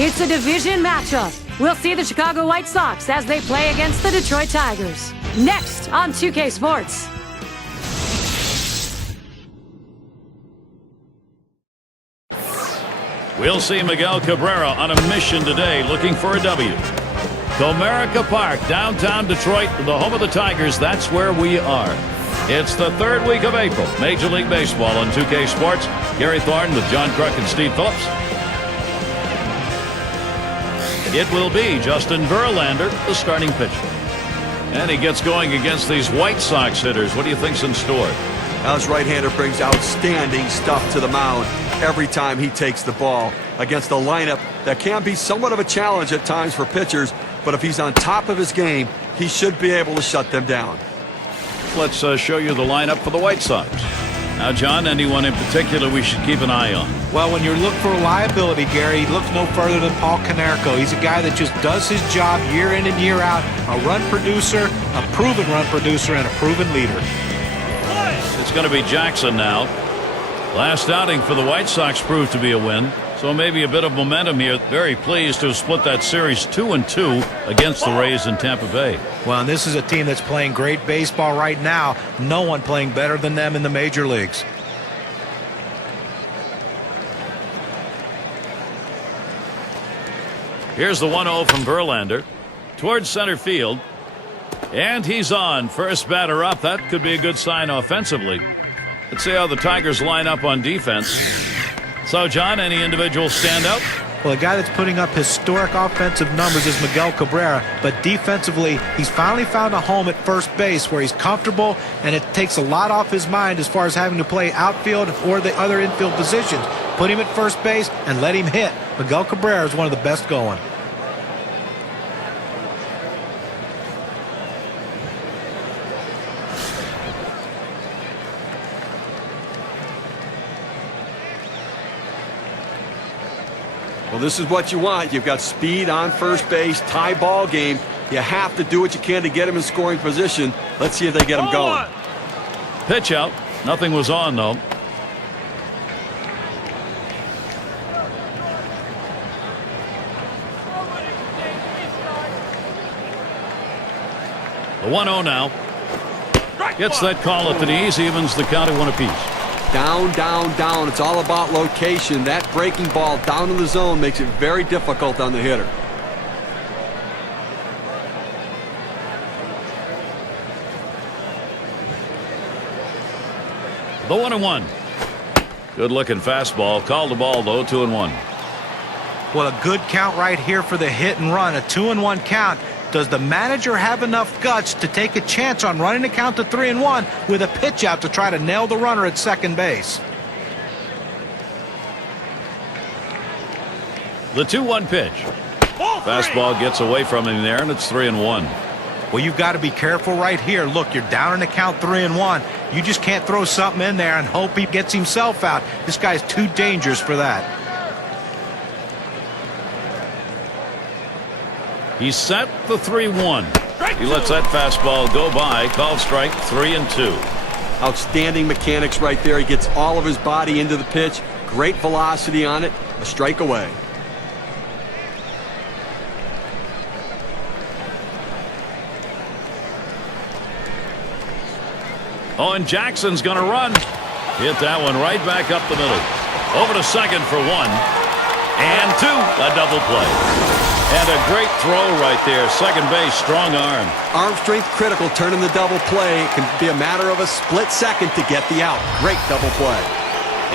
It's a division matchup. We'll see the Chicago White Sox as they play against the Detroit Tigers. Next on 2K Sports. We'll see Miguel Cabrera on a mission today, looking for a W. Comerica Park, downtown Detroit, the home of the Tigers. That's where we are. It's the third week of April. Major League Baseball on 2K Sports. Gary Thornton with John Kruk and Steve Phillips. It will be Justin Verlander, the starting pitcher. And he gets going against these White Sox hitters. What do you think's in store? Now, this right-hander brings outstanding stuff to the mound every time he takes the ball against a lineup that can be somewhat of a challenge at times for pitchers, but if he's on top of his game, he should be able to shut them down. Let's show you the lineup for the White Sox. Now, John, anyone in particular we should keep an eye on? Well, when you look for reliability, Gary, look no further than Paul Konerko. He's a guy that just does his job year in and year out. A run producer, a proven run producer, and a proven leader. It's going to be Jackson now. Last outing for the White Sox proved to be a win, so maybe a bit of momentum here. Very pleased to have split that series 2-2 against the Rays in Tampa Bay. Well, and this is a team that's playing great baseball right now. No one playing better than them in the major leagues. Here's the 1-0 from Verlander towards center field. And he's on. First batter up. That could be a good sign offensively. Let's see how the Tigers line up on defense. So, John, any individual stand out? Well, a guy that's putting up historic offensive numbers is Miguel Cabrera, but defensively, he's finally found a home at first base where he's comfortable, and it takes a lot off his mind as far as having to play outfield or the other infield positions. Put him at first base and let him hit. Miguel Cabrera is one of the best going. Well, this is what you want. You've got speed on first base, tie ball game. You have to do what you can to get him in scoring position. Let's see if they get him going. Pitch out. Nothing was on, though. The 1-0 now. Gets that call at the knees, evens the count at one apiece. Down, down, down. It's all about location. That breaking ball down in the zone makes it very difficult on the hitter. The 1-1. Good looking fastball. Called the ball, though. 2-1. Well, a good count right here for the hit and run. A 2-1 count. Does the manager have enough guts to take a chance on running the count to 3-1 with a pitch out to try to nail the runner at second base? The 2-1 pitch. Fastball gets away from him there, and it's 3-1. Well, you've got to be careful right here. Look, you're down in the count 3-1. You just can't throw something in there and hope he gets himself out. This guy's too dangerous for that. He set the 3-1. He lets that fastball go by. Called strike 3-2. Outstanding mechanics right there. He gets all of his body into the pitch. Great velocity on it. A strike away. Oh, and Jackson's going to run. Hit that one right back up the middle. Over to second for 1. And 2. A double play. And a great throw right there. Second base, strong arm. Arm strength critical, turning the double play. It can be a matter of a split second to get the out. Great double play.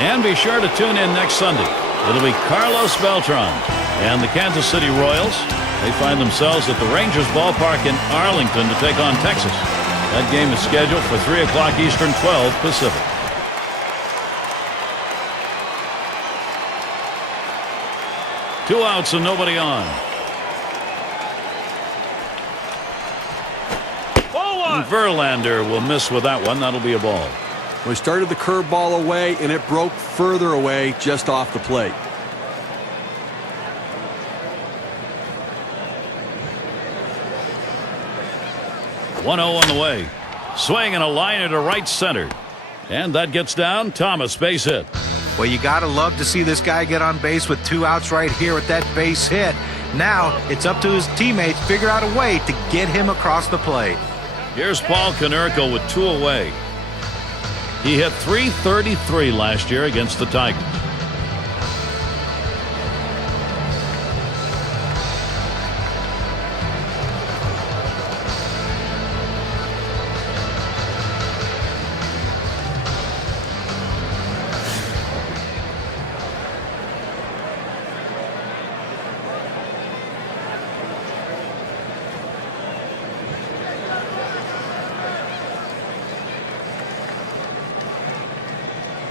And be sure to tune in next Sunday. It'll be Carlos Beltran and the Kansas City Royals. They find themselves at the Rangers ballpark in Arlington to take on Texas. That game is scheduled for 3 o'clock Eastern, 12 Pacific. Two outs and nobody on. And Verlander will miss with that one. That'll be a ball. We started the curveball away, and it broke further away just off the plate. One 0 on the way. Swing and a liner to right center. And that gets down. Thomas, base hit. Well, you got to love to see this guy get on base with 2 outs right here with that base hit. Now it's up to his teammates to figure out a way to get him across the plate. Here's Paul Konerko with 2 away. He hit .333 last year against the Tigers.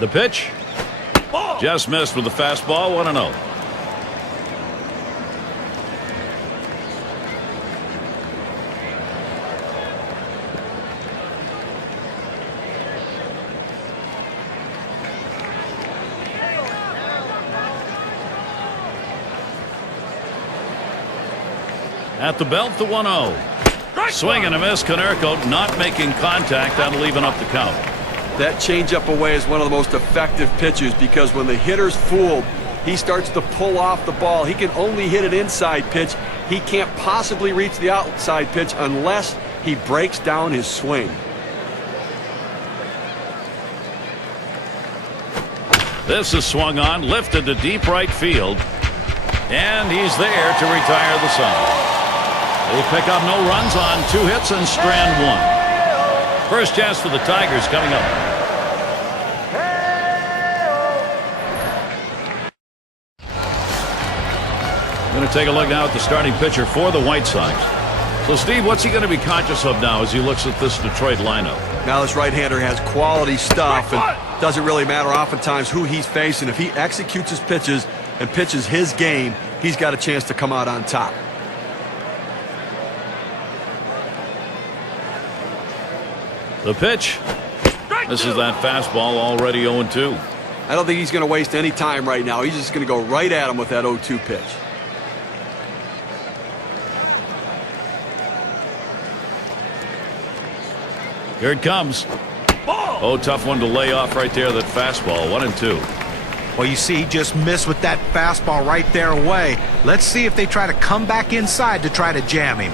The pitch. Just missed with the fastball. 1-0. At the belt, the 1-0. Swing and a miss. Konerko not making contact. That'll even up the count. That changeup away is one of the most effective pitches because when the hitter's fooled, he starts to pull off the ball. He can only hit an inside pitch. He can't possibly reach the outside pitch unless he breaks down his swing. This is swung on, lifted to deep right field, and he's there to retire the side. They pick up no runs on 2 hits and strand 1. First chance for the Tigers coming up. Going to take a look now at the starting pitcher for the White Sox. So, Steve, what's he going to be conscious of now as he looks at this Detroit lineup? Now, this right-hander has quality stuff, and doesn't really matter oftentimes who he's facing. If he executes his pitches and pitches his game, he's got a chance to come out on top. The pitch. This is that fastball, already 0-2. I don't think he's going to waste any time right now. He's just going to go right at him with that 0-2 pitch. Here it comes. Oh, tough one to lay off right there, that fastball. 1-2. Well, you see, he just missed with that fastball right there away. Let's see if they try to come back inside to try to jam him.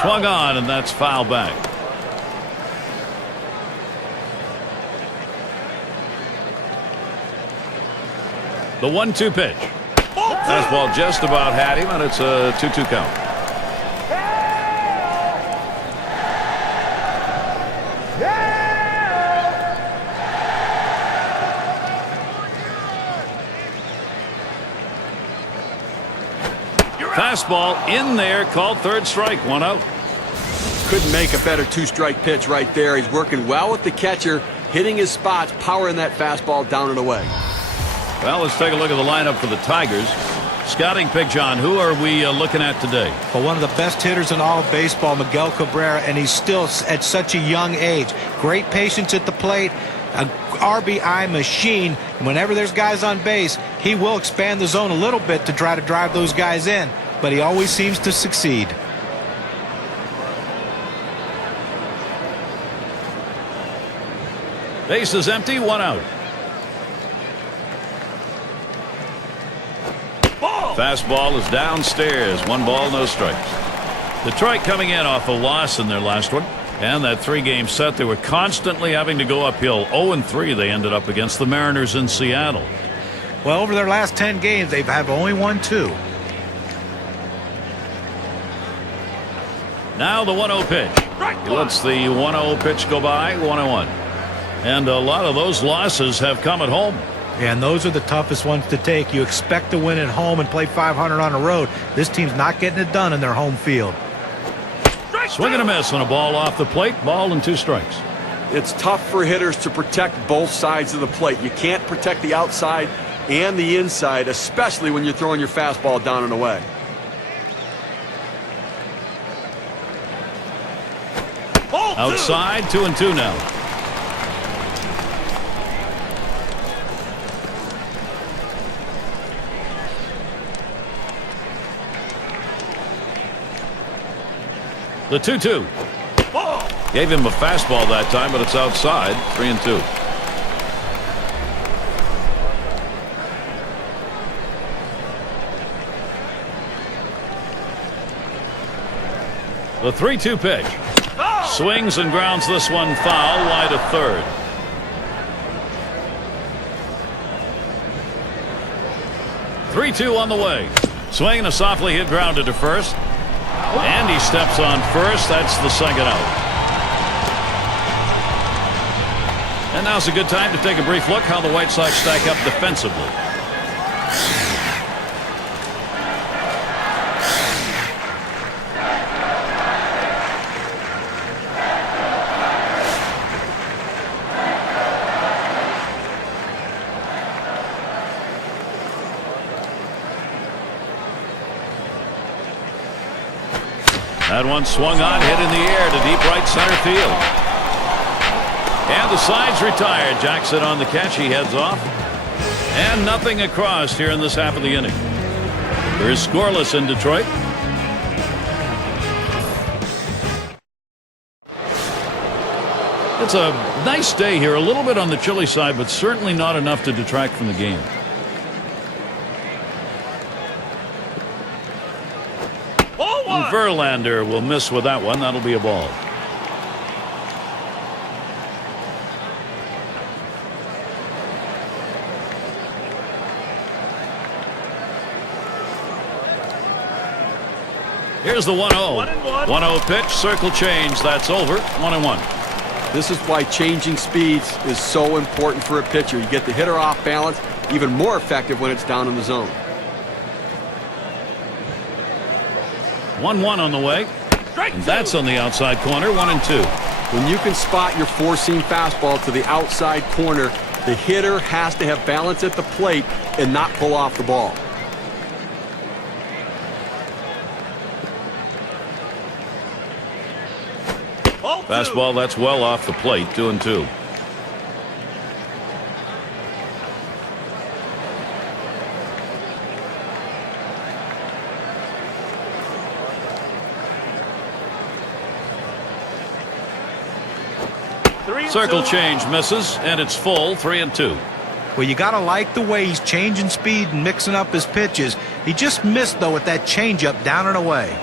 Swung on, and that's foul back. The 1-2 pitch. Fastball just about had him, and it's a 2-2 count. Fastball in there, called third strike, 1 out. Couldn't make a better 2-strike pitch right there. He's working well with the catcher, hitting his spots, powering that fastball down and away. Well, let's take a look at the lineup for the Tigers. Scouting pick, John, who are we looking at today? Well, one of the best hitters in all of baseball, Miguel Cabrera, and he's still at such a young age. Great patience at the plate, a RBI machine. Whenever there's guys on base, he will expand the zone a little bit to try to drive those guys in, but he always seems to succeed. Base is empty, 1 out. Fastball is downstairs. 1 ball, no strikes. Detroit coming in off a loss in their last one. And that 3-game set, they were constantly having to go uphill. 0-3 they ended up against the Mariners in Seattle. Well, over their last 10 games, they have only won 2. Now the 1-0 pitch. He lets the 1-0 pitch go by, 1-1. And a lot of those losses have come at home. And those are the toughest ones to take. You expect to win at home and play 500 on the road. This team's not getting it done in their home field. Swing and a miss on a ball off the plate. Ball and 2 strikes. It's tough for hitters to protect both sides of the plate. You can't protect the outside and the inside, especially when you're throwing your fastball down and away. Outside, 2-2 now. The 2-2. Gave him a fastball that time, but it's outside. 3-2. The 3-2 pitch. Swings and grounds this one foul, wide of third. Three-two on the way. Swing and a softly hit grounded to first. And he steps on first. That's the second out. And now's a good time to take a brief look how the White Sox stack up defensively. That one swung on, hit in the air to deep right center field. And the side's retired. Jackson on the catch. He heads off. And nothing across here in this half of the inning. There is scoreless in Detroit. It's a nice day here. A little bit on the chilly side, but certainly not enough to detract from the game. Verlander will miss with that one. That'll be a ball. Here's the 1-0. 1-0 pitch, circle change. That's over. 1-1. This is why changing speeds is so important for a pitcher. You get the hitter off balance, even more effective when it's down in the zone. 1-1 on the way. And that's on the outside corner. 1-2. When you can spot your four-seam fastball to the outside corner, the hitter has to have balance at the plate and not pull off the ball. Fastball that's well off the plate. 2-2. Circle change misses, and it's full. 3-2. Well, you got to like the way he's changing speed and mixing up his pitches. He just missed, though, with that changeup down and away.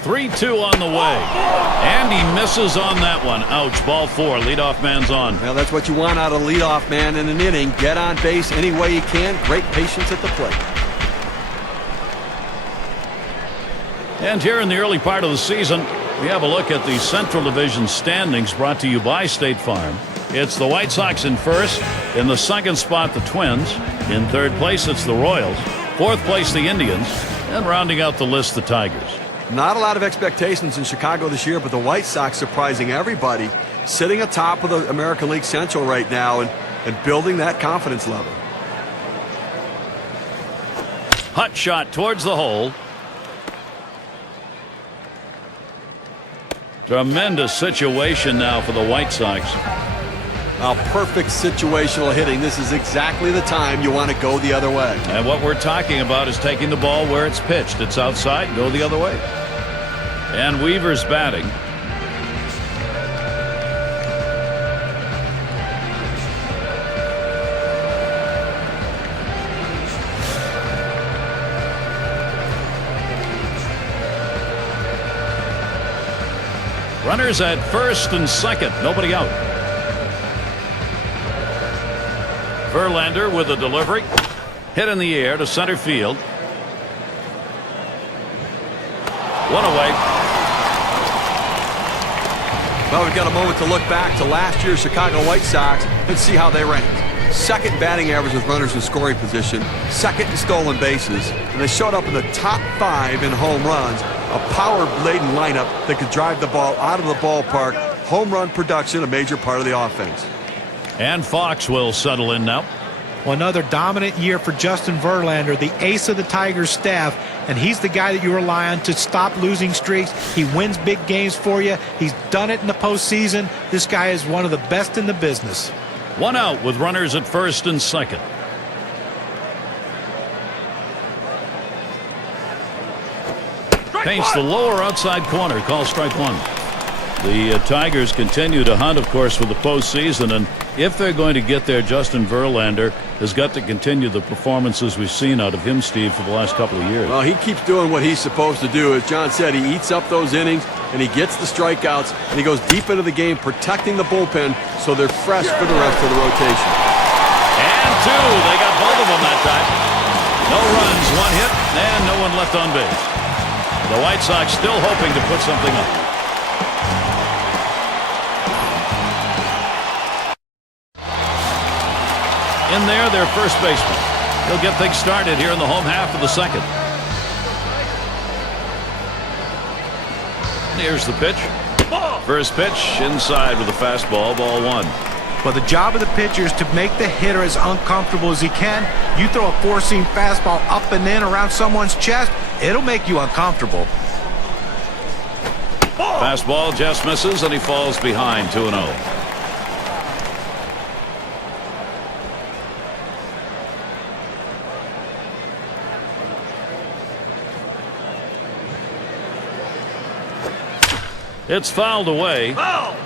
Three-two on the way. And he misses on that one. Ouch. Ball four. Leadoff man's on. Well, that's what you want out of a leadoff man in an inning. Get on base any way you can. Great patience at the plate. And here in the early part of the season, we have a look at the Central Division standings brought to you by State Farm. It's the White Sox in first. In the second spot, the Twins. In third place, it's the Royals. Fourth place, the Indians. And rounding out the list, the Tigers. Not a lot of expectations in Chicago this year, but the White Sox surprising everybody, sitting atop of the American League Central right now and building that confidence level. Hot shot towards the hole. Tremendous situation now for the White Sox. A perfect situational hitting. This is exactly the time you want to go the other way. And what we're talking about is taking the ball where it's pitched. It's outside, go the other way. And Weaver's batting. Runners at first and second. Nobody out. Verlander with a delivery. Hit in the air to center field. One away. Well, we've got a moment to look back to last year's Chicago White Sox and see how they ranked. Second batting average with runners in scoring position. Second in stolen bases. And they showed up in the top 5 in home runs. A power-laden lineup that could drive the ball out of the ballpark. Home run production, a major part of the offense. And Fox will settle in now. Well, another dominant year for Justin Verlander, the ace of the Tigers staff, and he's the guy that you rely on to stop losing streaks. He wins big games for you. He's done it in the postseason. This guy is one of the best in the business. One out with runners at first and second. Paints the lower outside corner. Call strike one. The Tigers continue to hunt, of course, for the postseason, and if they're going to get there, Justin Verlander has got to continue the performances we've seen out of him, Steve, for the last couple of years. Well, he keeps doing what he's supposed to do. As John said, he eats up those innings, and he gets the strikeouts, and he goes deep into the game, protecting the bullpen so they're fresh for the rest of the rotation. And two. They got both of them that time. No runs, one hit, and no one left on base. The White Sox still hoping to put something up. In there, their first baseman. He'll get things started here in the home half of the second. Here's the pitch. First pitch inside with a fastball, ball one. Well, the job of the pitcher is to make the hitter as uncomfortable as he can. You throw a four-seam fastball up and in around someone's chest, it'll make you uncomfortable. Fastball just misses, and he falls behind 2-0. It's fouled away. Oh!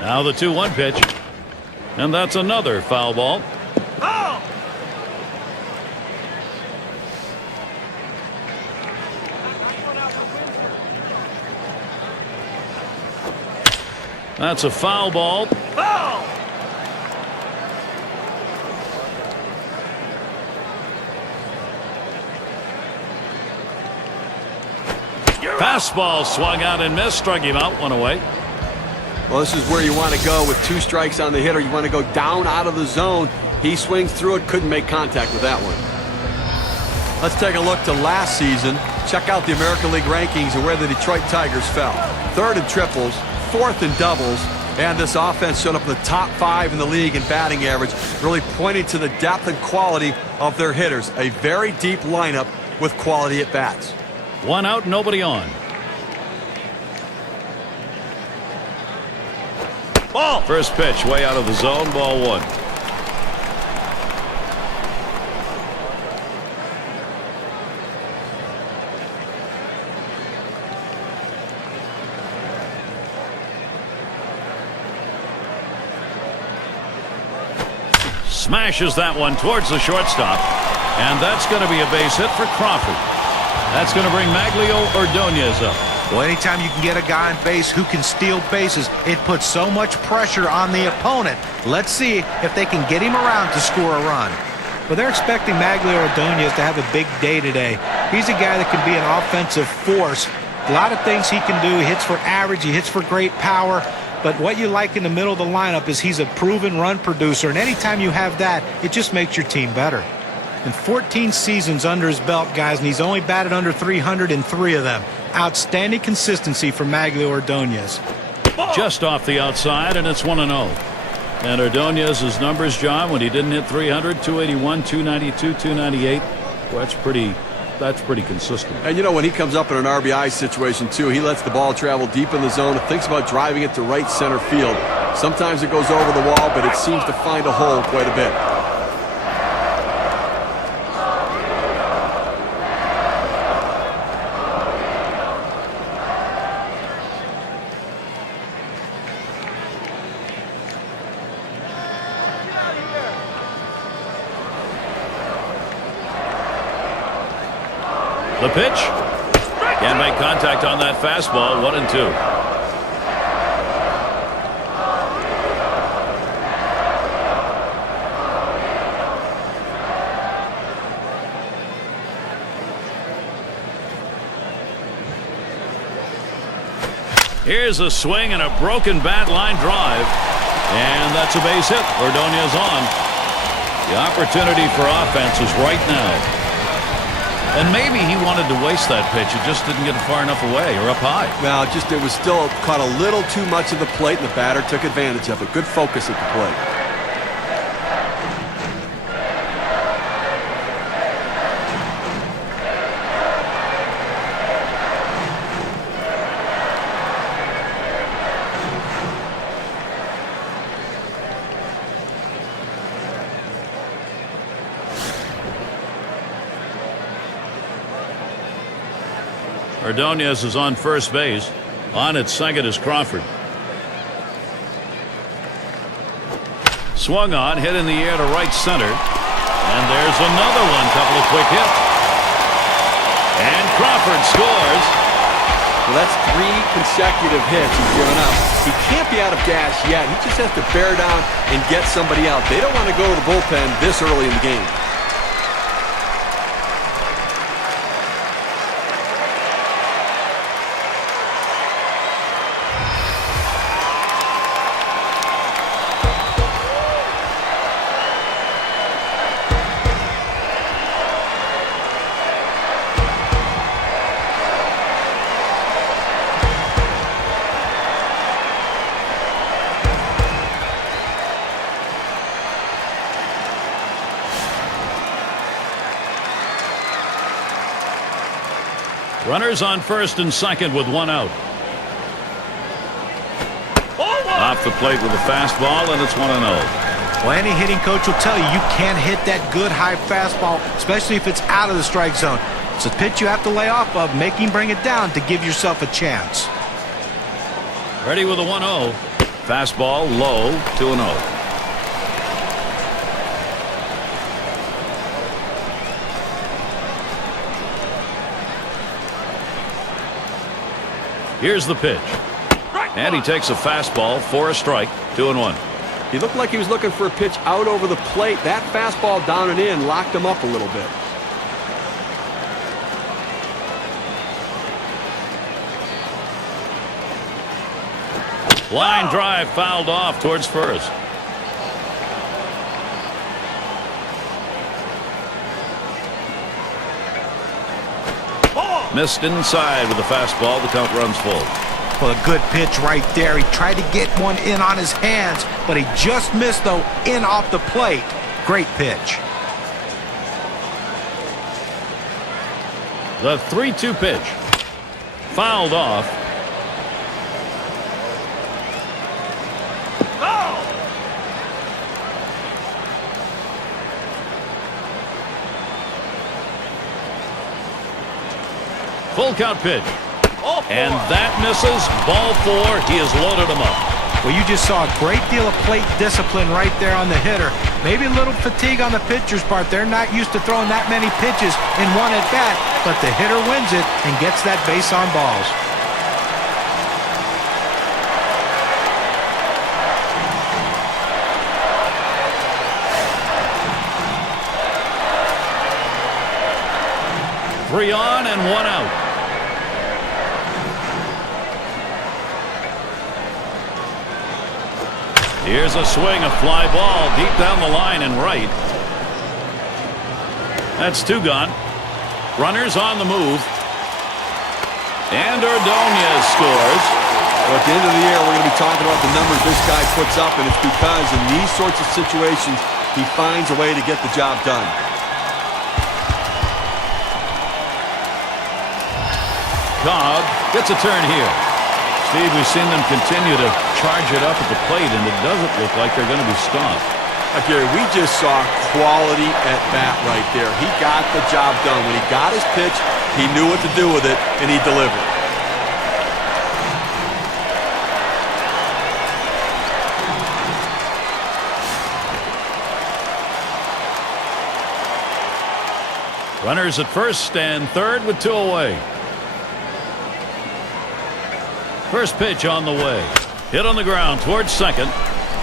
Now the 2-1 pitch. And that's another foul ball. Oh! That's a foul ball. Oh! Fastball swung out and missed. Struck him out. One away. Well, this is where you want to go with 2 strikes on the hitter. You want to go down out of the zone. He swings through it. Couldn't make contact with that one. Let's take a look to last season. Check out the American League rankings and where the Detroit Tigers fell. 3rd in triples, 4th in doubles, and this offense showed up in the top 5 in the league in batting average, really pointing to the depth and quality of their hitters. A very deep lineup with quality at bats. 1 out, nobody on. Ball. First pitch way out of the zone, ball 1. Smashes that one towards the shortstop, and that's going to be a base hit for Crawford. That's going to bring Maglio Ordonez up. Well, anytime you can get a guy on base who can steal bases, it puts so much pressure on the opponent. Let's see if they can get him around to score a run. Well, they're expecting Maglio Ordonez to have a big day today. He's a guy that can be an offensive force. A lot of things he can do. He hits for average. He hits for great power. But what you like in the middle of the lineup is he's a proven run producer. And anytime you have that, it just makes your team better. And 14 seasons under his belt, guys, and he's only batted under 300 in 3 of them. Outstanding consistency for Maglio Ordonez. Just off the outside, and it's 1-0. And Ordonez's numbers, John, when he didn't hit 300, 281, 292, 298. Well, that's pretty consistent. And you know, when he comes up in an RBI situation too, he lets the ball travel deep in the zone and thinks about driving it to right center field. Sometimes it goes over the wall, but it seems to find a hole quite a bit. The pitch. Can't make contact on that fastball. 1-2. Here's a swing and a broken bat line drive. And that's a base hit. Ordonez on. The opportunity for offense is right now. And maybe he wanted to waste that pitch. It just didn't get far enough away or up high. Well, it was still caught a little too much of the plate, and the batter took advantage of it. Good focus at the plate. Ordonez is on first base. On at second is Crawford. Swung on, hit in the air to right center. And there's another one. Couple of quick hits. And Crawford scores. Well, that's 3 consecutive hits he's given up. He can't be out of gas yet. He just has to bear down and get somebody out. They don't want to go to the bullpen this early in the game. Runners on first and second with 1 out. Off the plate with a fastball, and it's 1-0. Well, any hitting coach will tell you can't hit that good high fastball, especially if it's out of the strike zone. It's a pitch you have to lay off of, make him bring it down to give yourself a chance. Ready with a 1-0. Fastball low, 2-0. Here's the pitch. And he takes a fastball for a strike. 2-1. He looked like he was looking for a pitch out over the plate. That fastball down and in locked him up a little bit. Line drive fouled off towards first. Missed inside with a fastball. The count runs full. Well, a good pitch right there. He tried to get one in on his hands, but he just missed, though, in off the plate. Great pitch. The 3-2 pitch. Fouled off. Full count pitch. And that misses. Ball 4. He has loaded him up. Well, you just saw a great deal of plate discipline right there on the hitter. Maybe a little fatigue on the pitcher's part. They're not used to throwing that many pitches in one at bat, but the hitter wins it and gets that base on balls. Three on and 1 out. Here's a swing, a fly ball deep down the line and right. That's 2 gone. Runners on the move. And Ordonez scores. Well, at the end of the year, we're going to be talking about the numbers this guy puts up, and it's because in these sorts of situations, he finds a way to get the job done. Cobb gets a turn here. Steve, we've seen them continue to charge it up at the plate, and it doesn't look like they're going to be stopped. Gary, we just saw quality at bat right there. He got the job done. When he got his pitch, he knew what to do with it, and he delivered. Runners at first and third with 2 away. First pitch on the way. Hit on the ground towards second.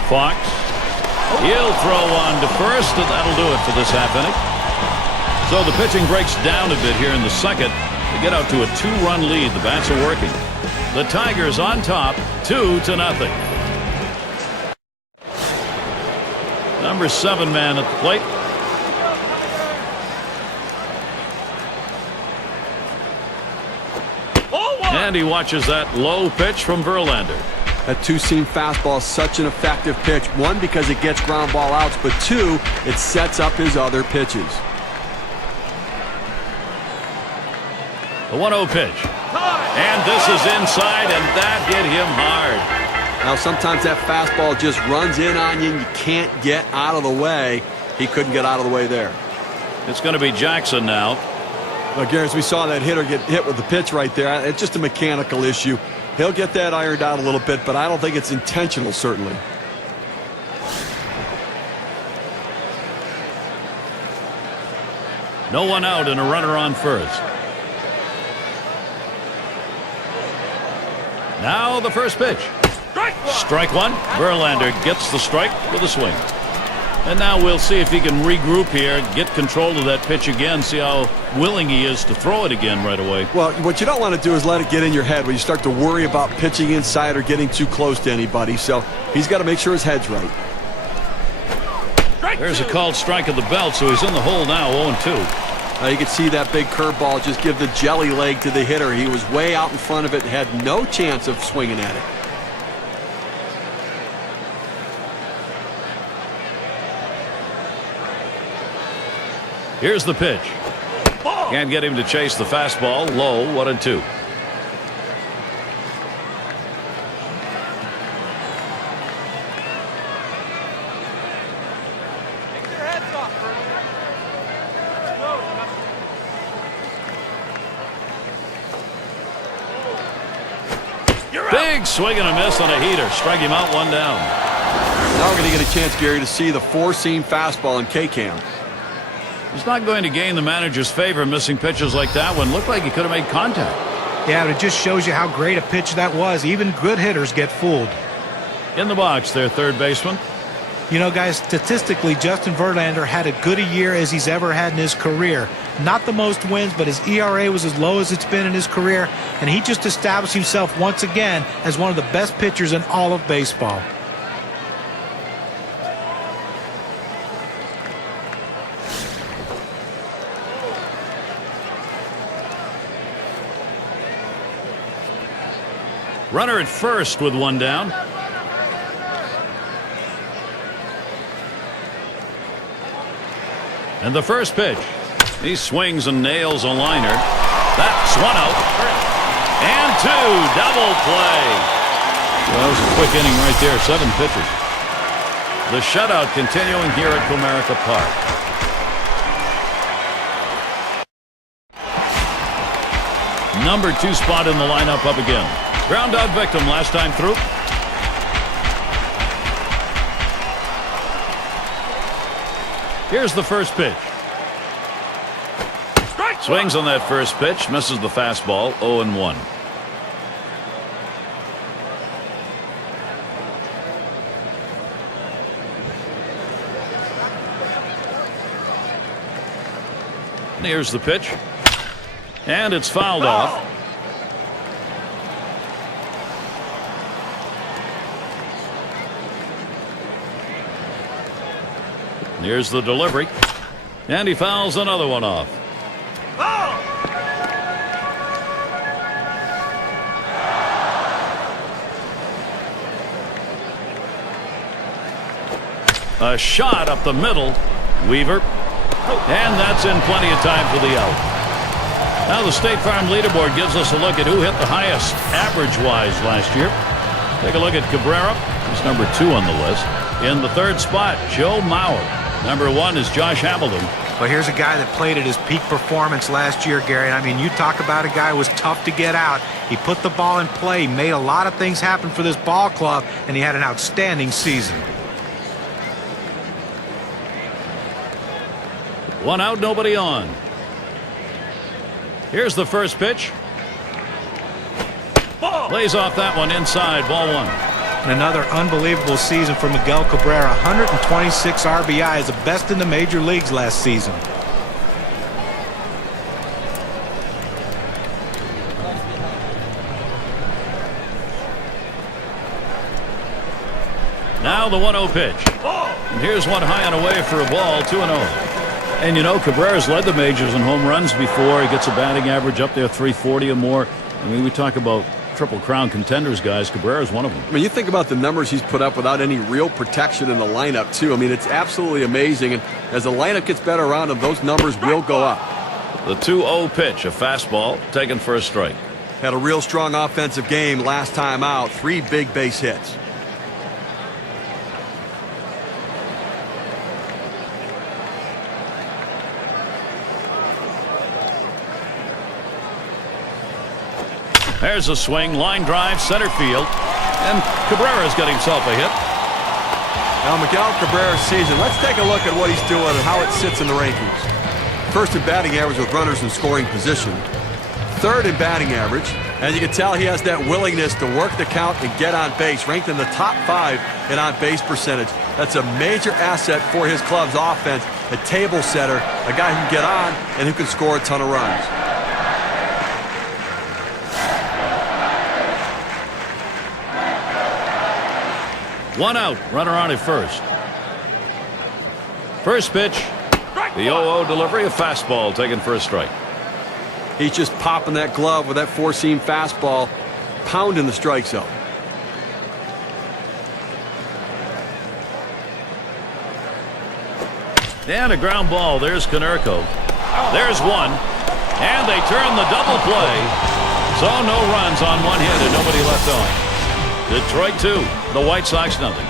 Fox. He'll throw on to first, and that'll do it for this half inning. So the pitching breaks down a bit here in the second. They get out to a 2-run lead. The bats are working. The Tigers on top, 2-0. Number 7 man at the plate. And he watches that low pitch from Verlander. That 2-seam fastball is such an effective pitch. 1, because it gets ground ball outs, but 2, it sets up his other pitches. The 1-0 pitch. And this is inside, and that hit him hard. Now, sometimes that fastball just runs in on you, and you can't get out of the way. He couldn't get out of the way there. It's going to be Jackson now. Well, Gary, as we saw that hitter get hit with the pitch right there, it's just a mechanical issue. He'll get that ironed out a little bit, but I don't think it's intentional, certainly. No one out and a runner on first. Now the first pitch. Strike one. Verlander gets the strike with a swing. And now we'll see if he can regroup here, get control of that pitch again, see how willing he is to throw it again right away. Well, what you don't want to do is let it get in your head when you start to worry about pitching inside or getting too close to anybody. So he's got to make sure his head's right. There's a called strike of the belt, so he's in the hole now, 0-2. You can see that big curveball just give the jelly leg to the hitter. He was way out in front of it and had no chance of swinging at it. Here's the pitch. Can't get him to chase the fastball. Low, 1-2. Big swing and a miss on a heater. Strike him out, one down. Now we're going to get a chance, Gary, to see the four-seam fastball in K-Cam. He's not going to gain the manager's favor missing pitches like that one. Looked like he could have made contact. Yeah, but it just shows you how great a pitch that was. Even good hitters get fooled. In the box, their third baseman. You know, guys, statistically, Justin Verlander had as good a year as he's ever had in his career. Not the most wins, but his ERA was as low as it's been in his career, and he just established himself once again as one of the best pitchers in all of baseball. Runner at first with one down. And the first pitch. He swings and nails a liner. That's one out. And two. Double play. Well, that was a quick inning right there. 7 pitches. The shutout continuing here at Comerica Park. Number 2 spot in the lineup up again. Ground out victim last time through. Here's the first pitch. Swings on that first pitch, misses the fastball, 0-1. Here's the pitch. And it's fouled off. Here's the delivery. And he fouls another one off. A shot up the middle. Weaver. And that's in plenty of time for the out. Now the State Farm leaderboard gives us a look at who hit the highest average-wise last year. Take a look at Cabrera. He's number 2 on the list. In the third spot, Joe Mauer. Number 1 is Josh Hamilton. Well, here's a guy that played at his peak performance last year, Gary. I mean, you talk about a guy who was tough to get out. He put the ball in play, he made a lot of things happen for this ball club, and he had an outstanding season. 1 out, nobody on. Here's the first pitch. Lays off that one inside, ball 1. And another unbelievable season for Miguel Cabrera. 126 RBIs, the best in the major leagues last season. Now the 1-0 pitch. And here's one high and away for a ball, 2-0. And you know, Cabrera's led the majors in home runs before. He gets a batting average up there, 340 or more. I mean, we talk about Triple Crown contenders, guys. Cabrera's one of them. I mean, you think about the numbers he's put up without any real protection in the lineup, too. I mean, it's absolutely amazing. And as the lineup gets better around him, those numbers will go up. The 2-0 pitch, a fastball, taken for a strike. Had a real strong offensive game last time out. 3 big base hits. There's a swing, line drive, center field, and Cabrera's got himself a hit. Now Miguel Cabrera's season, let's take a look at what he's doing and how it sits in the rankings. First in batting average with runners in scoring position. Third in batting average. And you can tell he has that willingness to work the count and get on base. Ranked in the top 5 in on-base percentage. That's a major asset for his club's offense. A table setter, a guy who can get on and who can score a ton of runs. One out, runner on at first. First pitch, the 0-0 delivery, a fastball taken for a strike. He's just popping that glove with that four-seam fastball, pounding the strike zone. And a ground ball. There's Konerko. There's one. And they turn the double play. So no runs on one hit and nobody left on. Detroit 2, the White Sox nothing.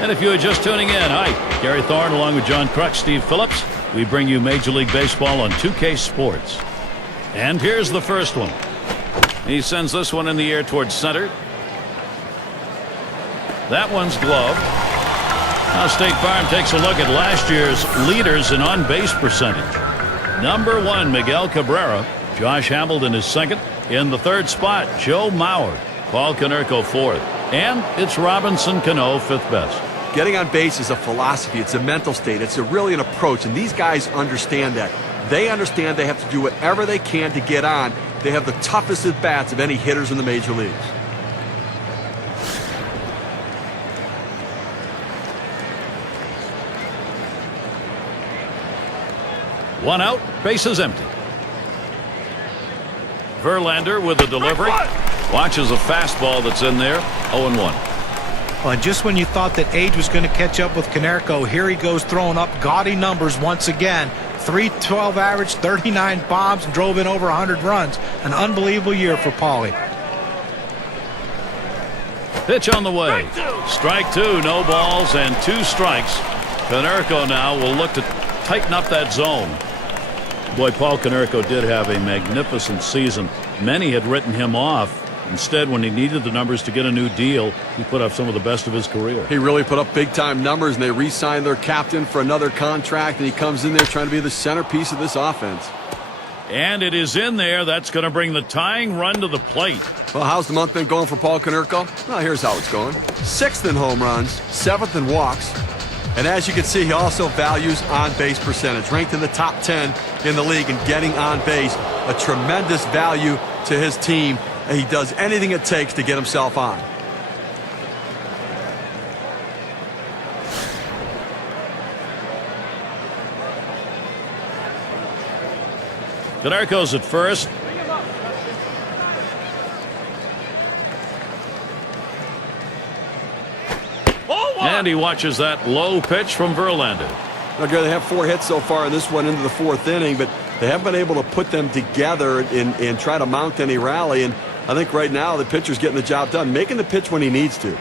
And if you are just tuning in, hi, Gary Thorne along with John Kruk, Steve Phillips. We bring you Major League Baseball on 2K Sports. And here's the first one. He sends this one in the air towards center. That one's gloved. Now State Farm takes a look at last year's leaders in on-base percentage. Number 1, Miguel Cabrera. Josh Hamilton is second. In the third spot, Joe Mauer. Paul Konerko fourth. And it's Robinson Cano fifth best. Getting on base is a philosophy. It's a mental state. It's really an approach. And these guys understand that. They understand they have to do whatever they can to get on. They have the toughest at bats of any hitters in the major leagues. One out, bases empty. Verlander with a delivery. Watches a fastball that's in there. 0-1. Well, and just when you thought that age was going to catch up with Konerko, here he goes throwing up gaudy numbers once again. .312 average, 39 bombs, and drove in over 100 runs. An unbelievable year for Paulie. Pitch on the way. Strike 2, no balls and 2 strikes. Konerko now will look to tighten up that zone. Boy, Paul Konerko did have a magnificent season. Many had written him off. Instead, when he needed the numbers to get a new deal, he put up some of the best of his career. He really put up big-time numbers, and they re-signed their captain for another contract, and he comes in there trying to be the centerpiece of this offense. And it is in there. That's going to bring the tying run to the plate. Well, how's the month been going for Paul Konerko? Well, here's how it's going. 6th in home runs, 7th in walks. And as you can see, he also values on-base percentage. Ranked in the top 10 in the league and getting on base. A tremendous value to his team. And he does anything it takes to get himself on. Konerko's at first. And he watches that low pitch from Verlander. Okay, they have 4 hits so far in this one into the 4th inning, but they haven't been able to put them together and try to mount any rally. And I think right now the pitcher's getting the job done, making the pitch when he needs to.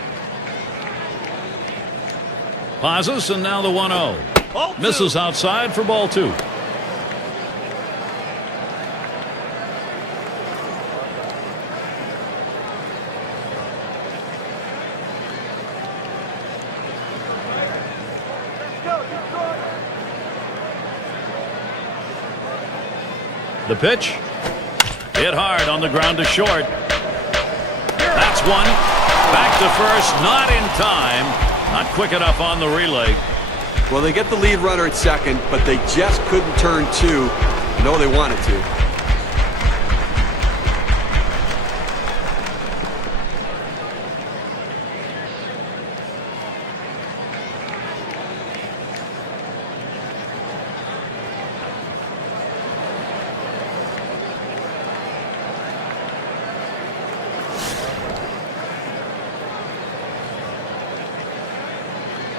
Pauses, and now the 1-0. Misses outside for ball 2. The pitch hit hard on the ground to short. That's one. Back to first, not in time. Not quick enough on the relay. Well, they get the lead runner at second, but they just couldn't turn 2. No, they wanted to.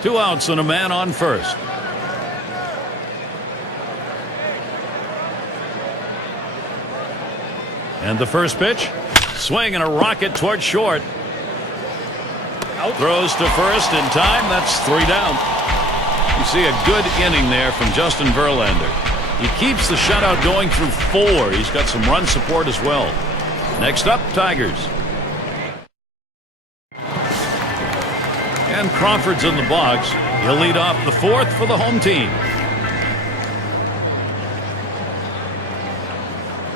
Two outs and a man on first. And the first pitch, swing and a rocket toward short. Throws to first in time. That's 3 down. You see a good inning there from Justin Verlander. He keeps the shutout going through 4. He's got some run support as well. Next up, Tigers. And Crawford's in the box. He'll lead off the 4th for the home team.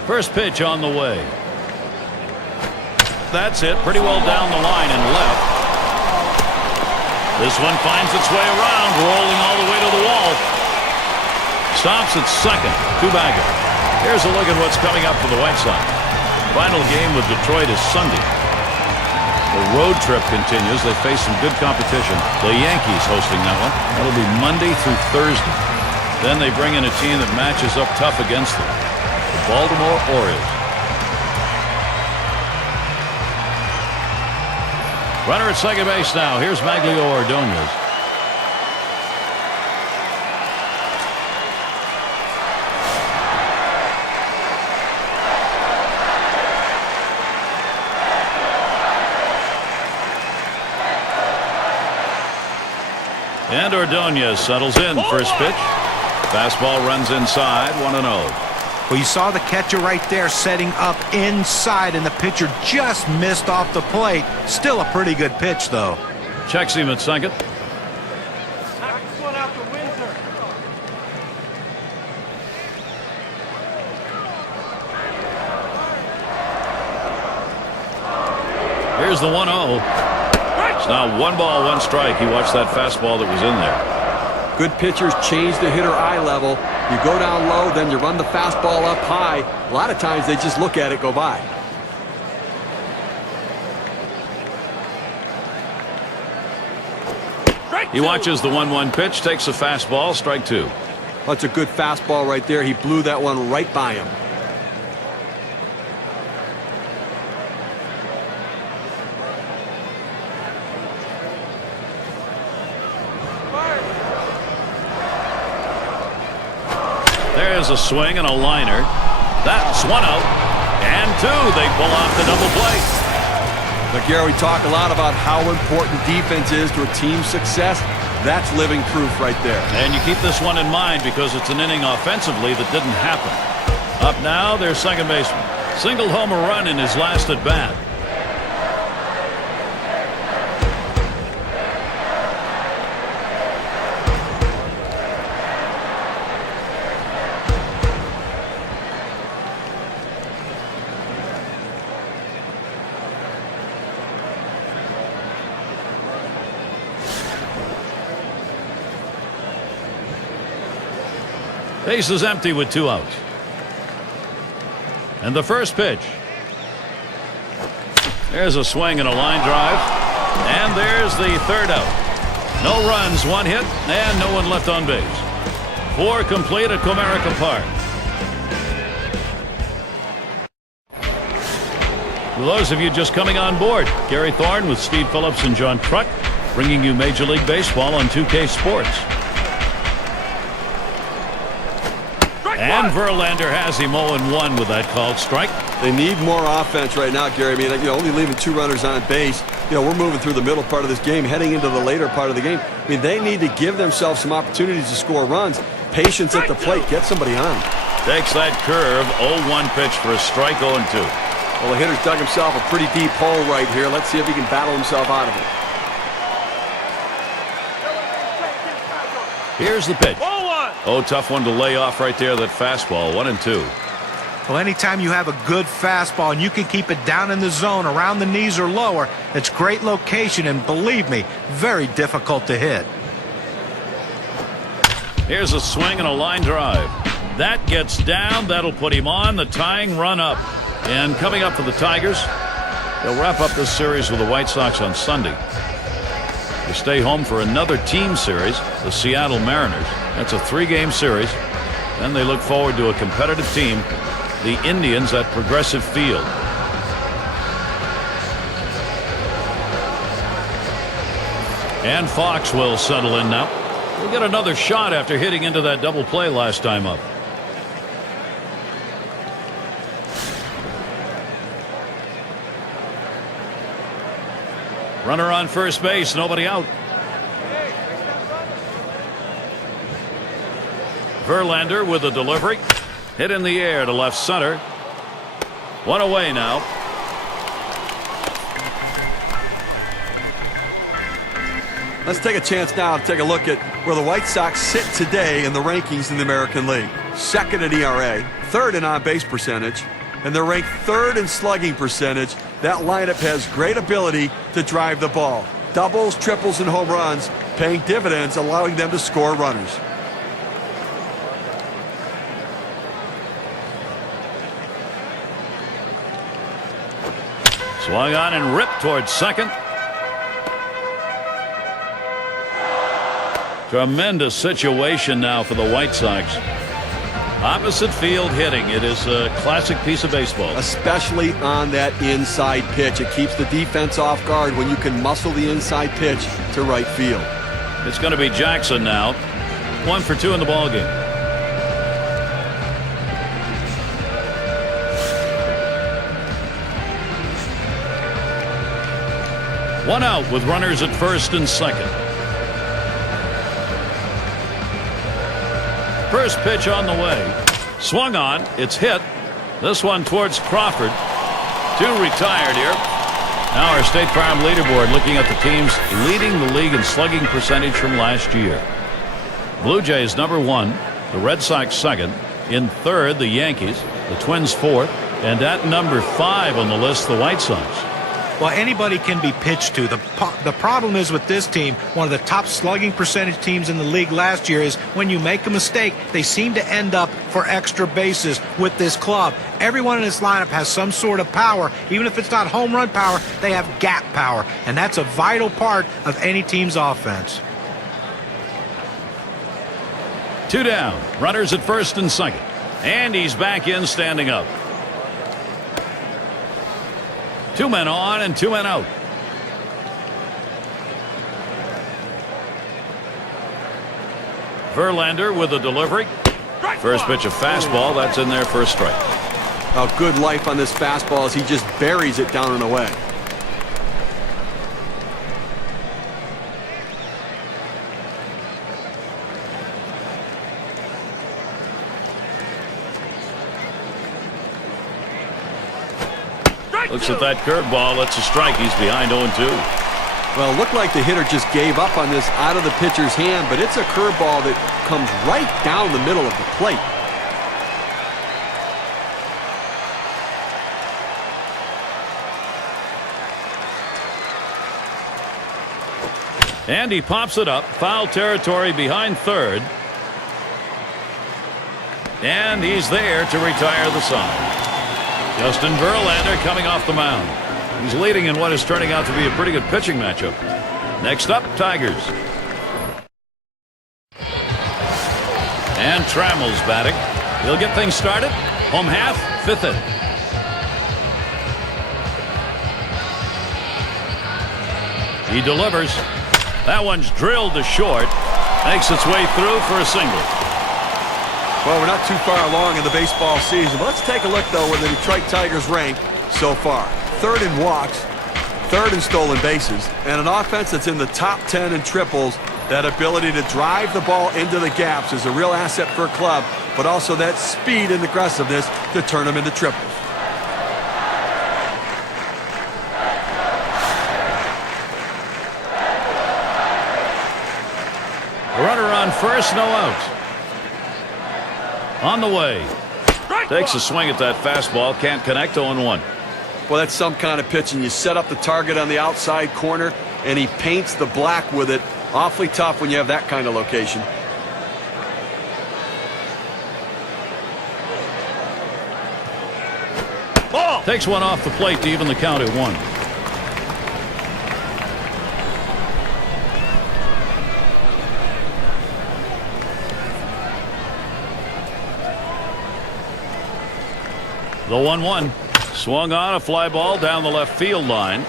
First pitch on the way. That's it. Pretty well down the line and left. This one finds its way around, rolling all the way to the wall. Stops at second. 2 back. Here's a look at what's coming up for the White Sox. Final game with Detroit is Sunday. The road trip continues. They face some good competition. The Yankees hosting that one. That'll be Monday through Thursday. Then they bring in a team that matches up tough against them. The Baltimore Orioles. Runner at second base now. Here's Maglio Ordonez. And Ordonez settles in. First pitch. Fastball runs inside. 1-0. Well, you saw the catcher right there setting up inside, and the pitcher just missed off the plate. Still a pretty good pitch, though. Checks him at second. Here's the 1-0. It's now 1 ball, 1 strike. You watched that fastball that was in there. Good pitchers change the hitter eye level. You go down low, then you run the fastball up high. A lot of times they just look at it go by. He watches the 1-1 pitch, takes a fastball, strike 2. That's a good fastball right there. He blew that one right by him. There's a swing and a liner. That's 1 out. And 2. They pull off the double play. But Gary, we talk a lot about how important defense is to a team's success. That's living proof right there. And you keep this one in mind because it's an inning offensively that didn't happen. Up now, their second baseman. Single homer run in his last at bat. Base is empty with 2 outs. And the first pitch. There's a swing and a line drive. And there's the 3rd out. No runs, 1 hit, and no one left on base. 4 complete at Comerica Park. For those of you just coming on board, Gary Thorne with Steve Phillips and John Truck, bringing you Major League Baseball on 2K Sports. And Verlander has him 0-1 with that called strike. They need more offense right now, Gary. I mean, only leaving 2 runners on base. We're moving through the middle part of this game, heading into the later part of the game. I mean, they need to give themselves some opportunities to score runs. Patience at the plate. Get somebody on. Takes that curve. 0-1 pitch for a strike. 0-2. Well, the hitter's dug himself a pretty deep hole right here. Let's see if he can battle himself out of it. Here's the pitch. Oh, tough one to lay off right there, that fastball. 1-2. Well, anytime you have a good fastball and you can keep it down in the zone around the knees or lower, it's great location and, believe me, very difficult to hit. Here's a swing and a line drive. That gets down. That'll put him on the tying run up. And coming up for the Tigers, they'll wrap up this series with the White Sox on Sunday. They stay home for another team series, the Seattle Mariners. That's a 3-game series. Then they look forward to a competitive team, the Indians at Progressive Field. And Fox will settle in now. We'll get another shot after hitting into that double play last time up. Runner on first base, nobody out. Verlander with a delivery. Hit in the air to left center. One away now. Let's take a chance now to take a look at where the White Sox sit today in the rankings in the American League. Second in ERA, third in on-base percentage, and they're ranked third in slugging percentage. That lineup has great ability to drive the ball. Doubles, triples, and home runs paying dividends, allowing them to score runners. Swung on and ripped towards second. Tremendous situation now for the White Sox. Opposite field hitting. It is a classic piece of baseball. Especially on that inside pitch. It keeps the defense off guard when you can muscle the inside pitch to right field. It's going to be Jackson now. 1 for 2 in the ballgame. One out with runners at first and second. First pitch on the way. Swung on. It's hit. This one towards Crawford. 2 retired here. Now our State Farm leaderboard looking at the teams leading the league in slugging percentage from last year. Blue Jays #1. The Red Sox second. In third, the Yankees. The Twins fourth. And at number 5 on the list, the White Sox. Well, anybody can be pitched to. The problem is with this team, one of the top slugging percentage teams in the league last year, is when you make a mistake, they seem to end up for extra bases with this club. Everyone in this lineup has some sort of power. Even if it's not home run power, they have gap power, and that's a vital part of any team's offense. 2 down. Runners at first and second. And he's back in standing up. 2 men on and 2 men out. Verlander with a delivery. First pitch of fastball. That's in there for a strike. A good life on this fastball as he just buries it down and away. Looks at that curveball. That's a strike. He's behind 0-2. Well, it looked like the hitter just gave up on this out of the pitcher's hand, but it's a curveball that comes right down the middle of the plate. And he pops it up. Foul territory behind third. And he's there to retire the side. Justin Verlander coming off the mound. He's leading in what is turning out to be a pretty good pitching matchup. Next up, Tigers. And Trammell's batting. He'll get things started. Home half, 5th inning. He delivers. That one's drilled to short. Makes its way through for a single. Well, we're not too far along in the baseball season. But let's take a look, though, where the Detroit Tigers rank so far. 3rd in walks, 3rd in stolen bases, and an offense that's in the top 10 in triples. That ability to drive the ball into the gaps is a real asset for a club, but also that speed and aggressiveness to turn them into triples. A runner on first, no out. On the way. Takes a swing at that fastball. Can't connect. 0-1. Well, that's some kind of pitching. You set up the target on the outside corner, and he paints the black with it. Awfully tough when you have that kind of location. Ball. Takes one off the plate to even the count at 1. The 1-1. Swung on, a fly ball down the left field line.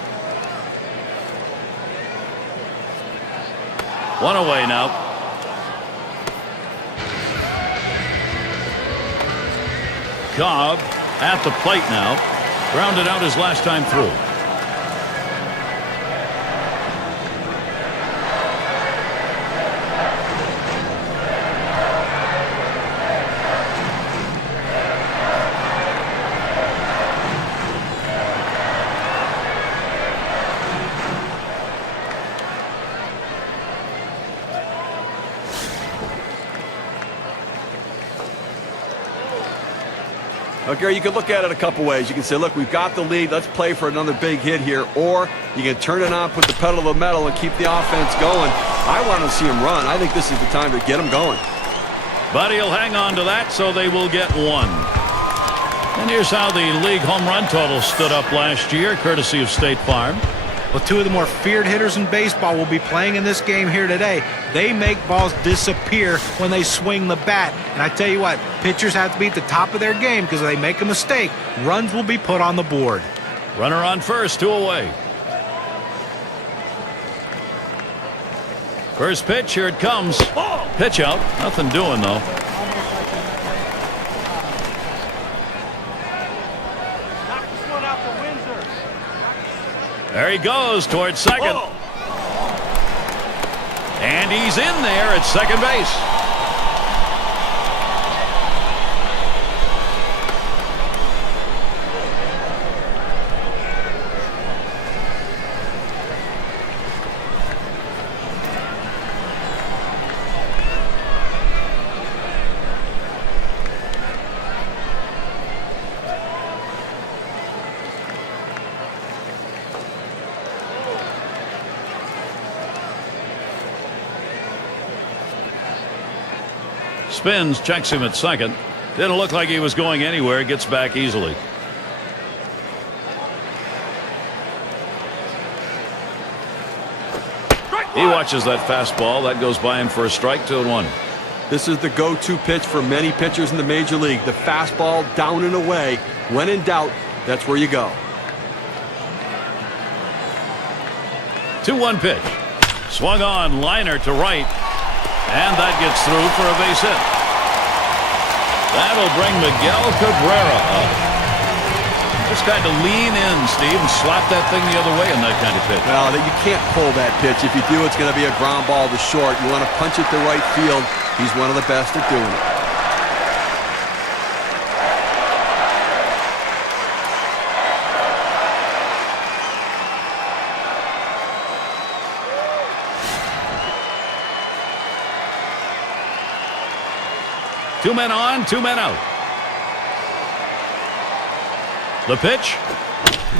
1 away now. Cobb at the plate now. Grounded out his last time through. Gary, you can look at it a couple ways. You can say, look, we've got the lead. Let's play for another big hit here. Or you can turn it on, put the pedal to the metal, and keep the offense going. I want to see him run. I think this is the time to get him going. But he'll hang on to that, so they will get one. And here's how the league home run total stood up last year, courtesy of State Farm. Well, two of the more feared hitters in baseball will be playing in this game here today. They make balls disappear when they swing the bat. And I tell you what, pitchers have to be at the top of their game because if they make a mistake, runs will be put on the board. Runner on first, 2 away. First pitch, here it comes. Pitch out, nothing doing though. There he goes towards second. And he's in there at second base. Spins, checks him at second. Didn't look like he was going anywhere. Gets back easily. He watches that fastball. That goes by him for a strike, 2-1. This is the go-to pitch for many pitchers in the major league. The fastball down and away. When in doubt, that's where you go. 2-1 pitch. Swung on, liner to right. And that gets through for a base hit. That'll bring Miguel Cabrera up. Just kind of lean in, Steve, and slap that thing the other way on that kind of pitch. Well, you can't pull that pitch. If you do, it's going to be a ground ball to short. You want to punch it to right field. He's one of the best at doing it. Two men on, 2 men out. The pitch.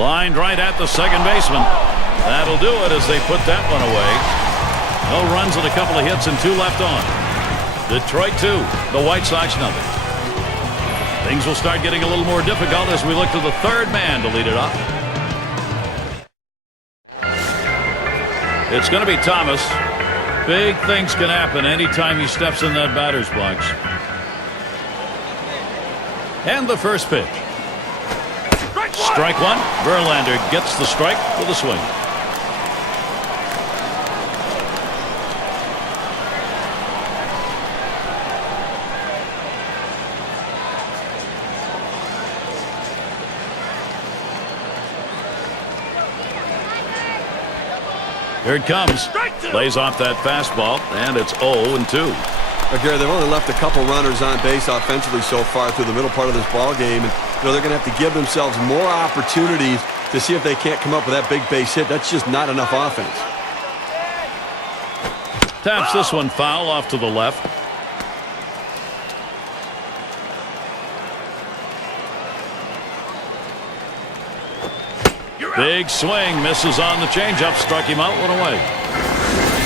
Lined right at the second baseman. That'll do it as they put that one away. No runs and a couple of hits and 2 left on. Detroit 2. The White Sox nothing. Things will start getting a little more difficult as we look to the third man to lead it off. It's going to be Thomas. Big things can happen anytime he steps in that batter's box. And the first pitch. Strike one. Verlander gets the strike with a swing. Here it comes. Lays off that fastball, and it's 0-2. Gary, they've only left a couple runners on base offensively so far through the middle part of this ball game, and they're going to have to give themselves more opportunities to see if they can't come up with that big base hit. That's just not enough offense. Taps this one foul off to the left. Big swing, misses on the changeup, struck him out, one away.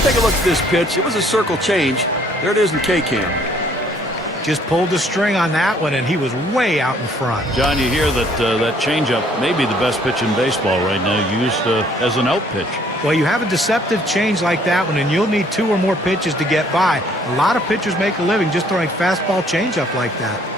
Take a look at this pitch. It was a circle change. There it is in K-Cam. Just pulled the string on that one, and he was way out in front. John, you hear that that changeup may be the best pitch in baseball right now, used as an out pitch. Well, you have a deceptive change like that one, and you'll need 2 or more pitches to get by. A lot of pitchers make a living just throwing fastball changeup like that.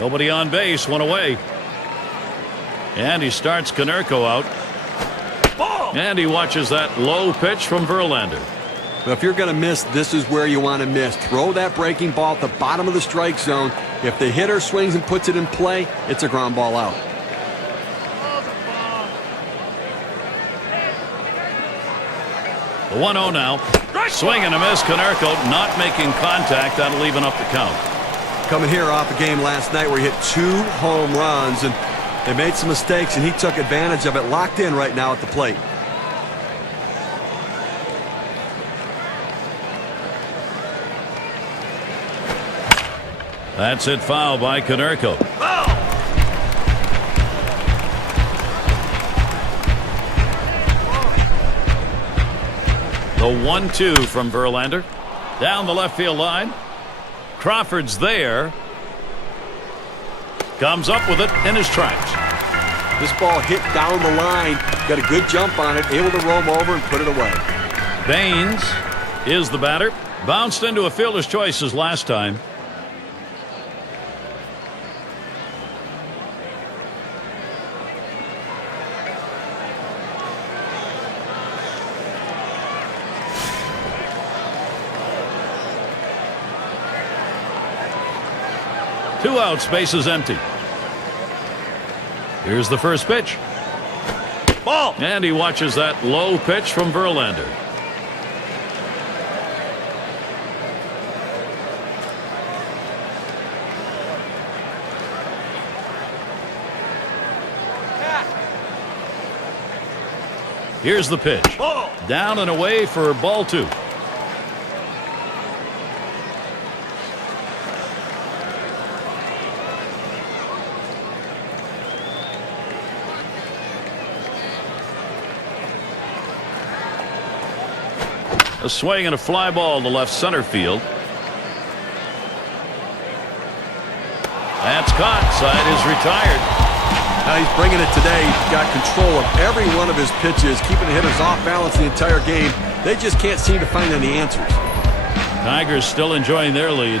Nobody on base, one away. And he starts Konerko out. And he watches that low pitch from Verlander. But if you're going to miss, this is where you want to miss. Throw that breaking ball at the bottom of the strike zone. If the hitter swings and puts it in play, it's a ground ball out. The 1-0 now. Swing and a miss. Konerko not making contact. That'll even up the count. Coming here off a game last night where he hit 2 home runs, and they made some mistakes, and he took advantage of it. Locked in right now at the plate. That's it, foul by Konerko. The 1-2 from Verlander. Down the left field line. Crawford's there. Comes up with it in his tracks. This ball hit down the line. Got a good jump on it. Able to roam over and put it away. Baines is the batter. Bounced into a fielder's choice as last time. Two outs, bases empty. Here's the first pitch. Ball. And he watches that low pitch from Verlander. Here's the pitch. Ball. Down and away for ball 2. A swing and a fly ball to left center field. That's caught. Side is retired. Now he's bringing it today. He's got control of every one of his pitches, keeping the hitters off balance the entire game. They just can't seem to find any answers. Tigers still enjoying their lead.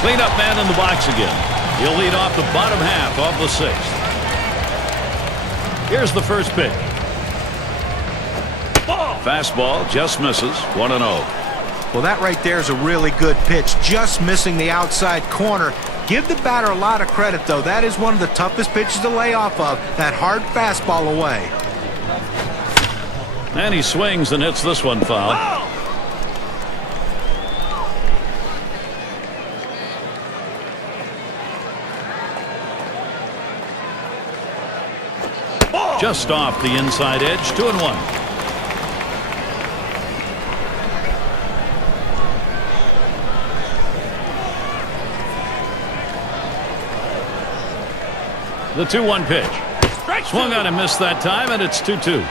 Cleanup man in the box again. He'll lead off the bottom half of the 6th. Here's the first pitch. Fastball just misses. 1-0. Well, that right there is a really good pitch. Just missing the outside corner. Give the batter a lot of credit, though. That is one of the toughest pitches to lay off of. That hard fastball away. And he swings and hits this one foul. Just off the inside edge. 2-1. The 2-1 pitch. Swung on and missed that time, and it's 2-2.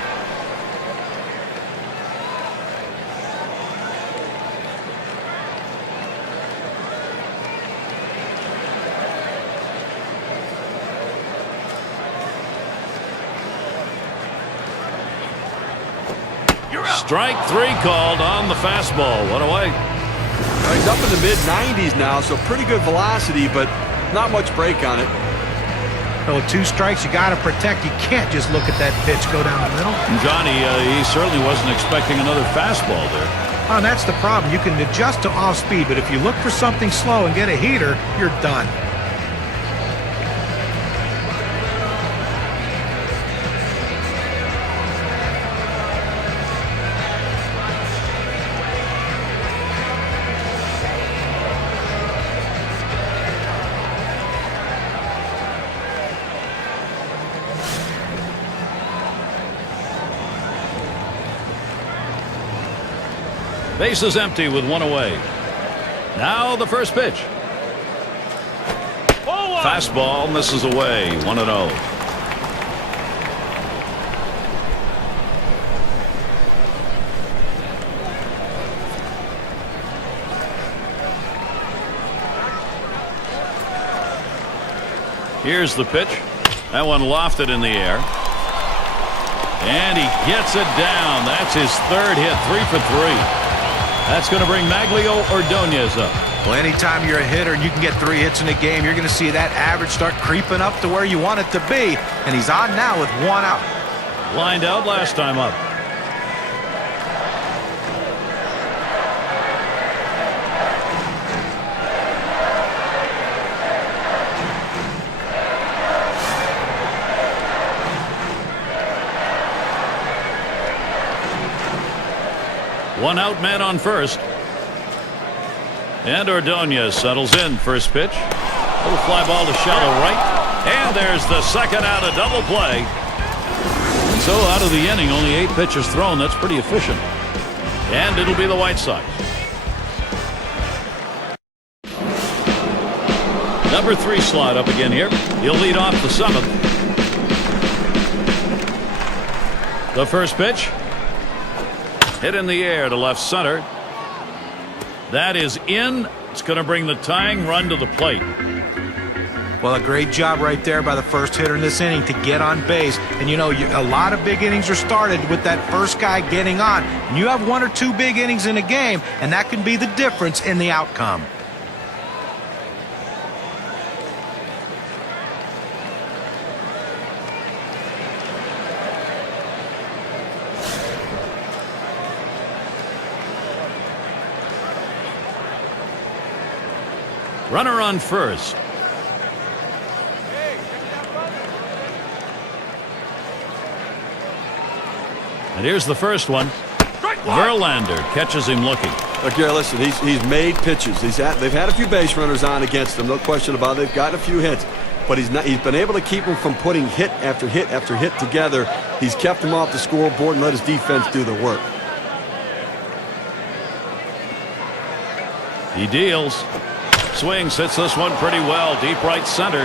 Strike 3 called on the fastball. 1 away. He's up in the mid-90s now, so pretty good velocity, but not much break on it. So with 2 strikes, you got to protect. You can't just look at that pitch go down the middle. Johnny, he certainly wasn't expecting another fastball there. Oh, and that's the problem. You can adjust to off speed, but if you look for something slow and get a heater, you're done. Bases empty with 1 away. Now the first pitch. Fastball misses away. 1-0. Here's the pitch. That one lofted in the air. And he gets it down. That's his 3rd hit. 3 for 3. That's going to bring Maglio Ordonez up. Well, anytime you're a hitter and you can get 3 hits in a game, you're going to see that average start creeping up to where you want it to be. And he's on now with 1 out. Lined out last time up. One out, man on first. And Ordonez settles in. First pitch. Little fly ball to shallow right. And there's the second out, a double play. And so out of the inning, only 8 pitches thrown. That's pretty efficient. And it'll be the White Sox. Number 3 slot up again here. He'll lead off the 7th. The first pitch. Hit in the air to left center. That is in. It's going to bring the tying run to the plate. Well, a great job right there by the first hitter in this inning to get on base. And, you know, a lot of big innings are started with that first guy getting on. And you have 1 or 2 big innings in a game, and that can be the difference in the outcome. Runner on first. And here's the first one. Verlander catches him looking. Look, Gary, listen, he's made pitches. They've had a few base runners on against him, no question about it. They've gotten a few hits, but he's been able to keep them from putting hit after hit after hit together. He's kept them off the scoreboard and let his defense do the work. He deals. Swings, hits this one pretty well, deep right center.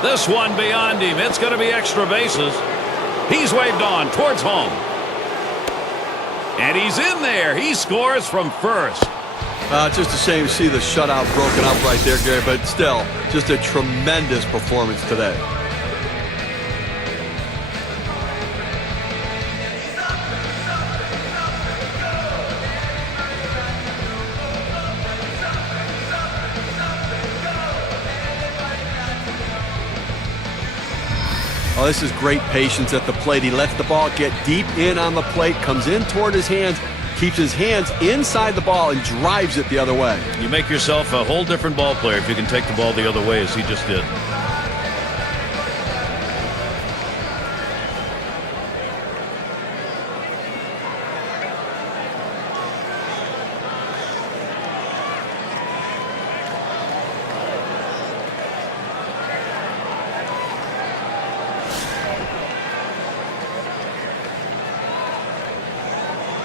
This one beyond him. It's going to be extra bases. He's waved on towards home. And he's in there. He scores from first. Just a shame to see the shutout broken up right there, Gary, but still, just a tremendous performance today. Oh, this is great patience at the plate. He lets the ball get deep in on the plate, comes in toward his hands, keeps his hands inside the ball, and drives it the other way. You make yourself a whole different ball player if you can take the ball the other way as he just did.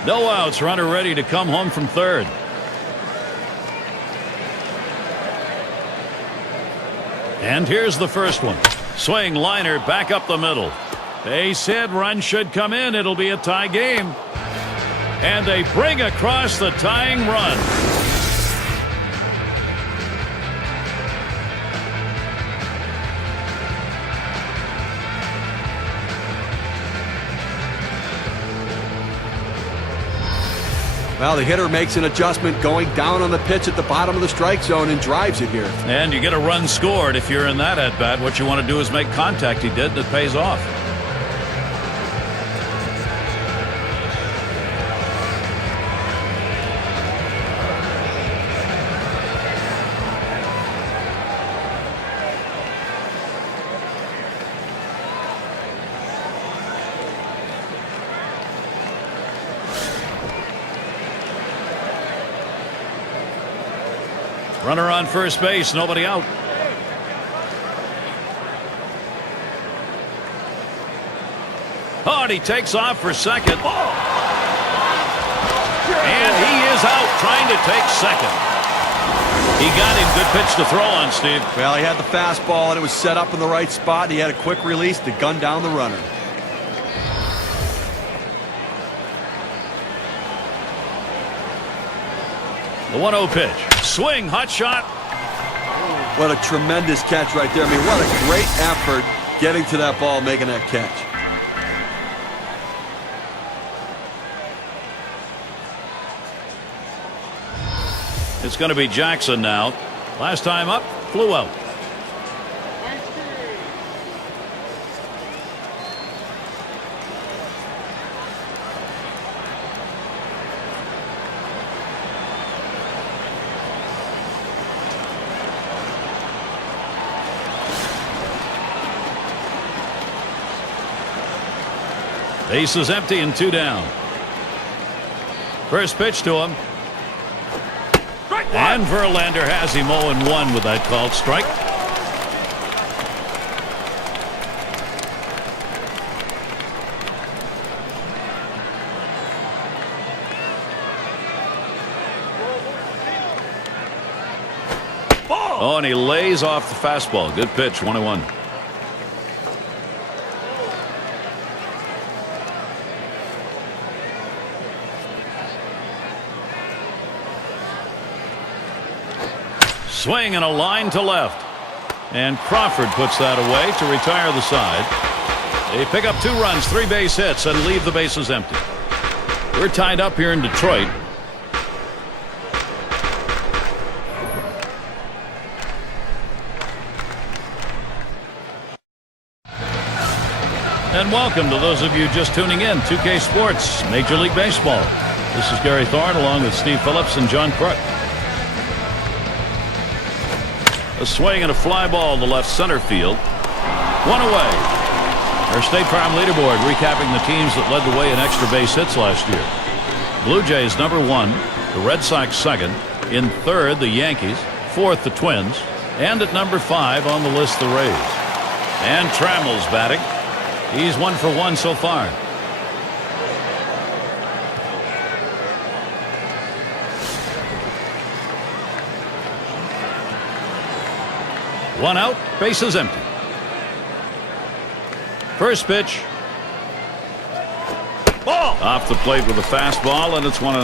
No outs, runner ready to come home from third. And here's the first one. Swing, liner, back up the middle. Base hit, run should come in. It'll be a tie game. And they bring across the tying run. Well, the hitter makes an adjustment going down on the pitch at the bottom of the strike zone and drives it here. And you get a run scored if you're in that at-bat. What you want to do is make contact. He did, and it pays off. Runner on first base, nobody out. Oh, and he takes off for second. And he is out trying to take second. He got him. Good pitch to throw on, Steve. Well, he had the fastball, and it was set up in the right spot. He had a quick release to gun down the runner. The 1-0 pitch. Swing, hot shot. What a tremendous catch right there. I mean, what a great effort getting to that ball, making that catch. It's going to be Jackson now. Last time up, flew out. Base is empty and 2 down. First pitch to him. And Verlander has him 0-1 with that called strike. Oh, and he lays off the fastball. Good pitch, 1-1. Swing and a line to left. And Crawford puts that away to retire the side. They pick up 2 runs, 3 base hits, and leave the bases empty. We're tied up here in Detroit. And welcome to those of you just tuning in. 2K Sports, Major League Baseball. This is Gary Thorne along with Steve Phillips and John Crook. A swing and a fly ball to left center field. 1 away. Our State Farm leaderboard recapping the teams that led the way in extra base hits last year. Blue Jays #1, the Red Sox 2nd, in 3rd the Yankees, 4th the Twins, and at #5 on the list the Rays. And Trammell's batting. He's 1 for 1 so far. One out, bases empty. First pitch. Ball! Off the plate with a fastball, and it's 1-0.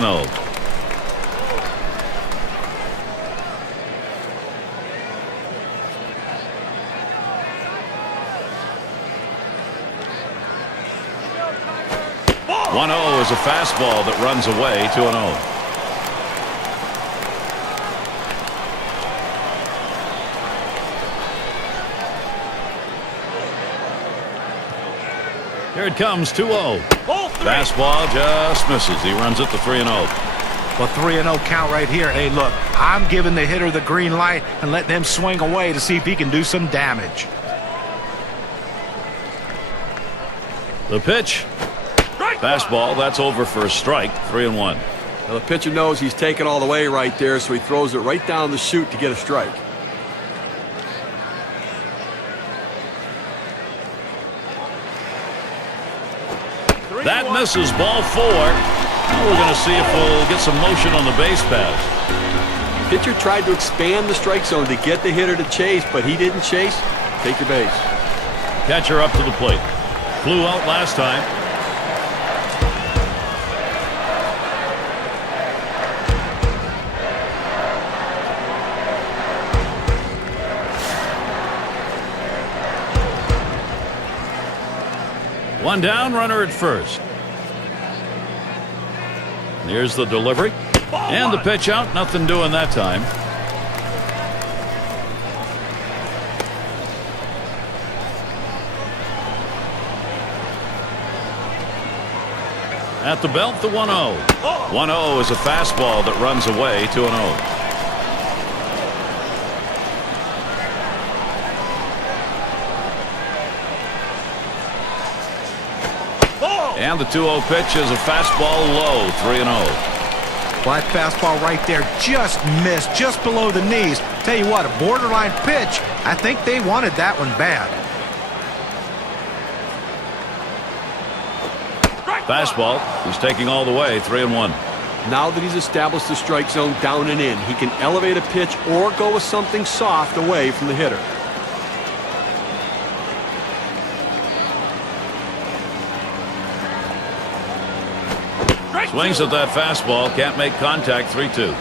Ball! 1-0 is a fastball that runs away, 2-0. Here it comes, 2-0. Fastball just misses. He runs it to 3-0. Well, 3-0 count right here. Hey, look, I'm giving the hitter the green light and letting him swing away to see if he can do some damage. The pitch. Fastball, that's over for a strike, 3-1. Now the pitcher knows he's taken all the way right there, so he throws it right down the chute to get a strike. That misses, ball 4. Now we're going to see if we'll get some motion on the base pass. Pitcher tried to expand the strike zone to get the hitter to chase, but he didn't chase. Take your base. Catcher up to the plate. Flew out last time. One down, runner at first. Here's the delivery. And the pitch out, nothing doing that time. At the belt, the 1-0. 1-0 is a fastball that runs away, 2-0. And the 2-0 pitch is a fastball low, 3-0. Well, that fastball right there just missed, just below the knees. Tell you what, a borderline pitch. I think they wanted that one bad. Fastball. He's taking all the way, 3-1. Now that he's established the strike zone down and in, he can elevate a pitch or go with something soft away from the hitter. Swings at that fastball, can't make contact, 3-2.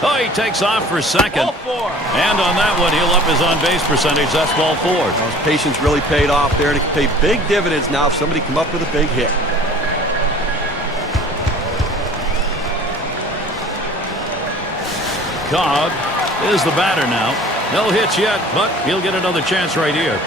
Oh, he takes off for second. And on that one, he'll up his on-base percentage. That's ball 4. His patience really paid off there, and it can pay big dividends now if somebody come up with a big hit. Cobb is the batter now. No hits yet, but he'll get another chance right here.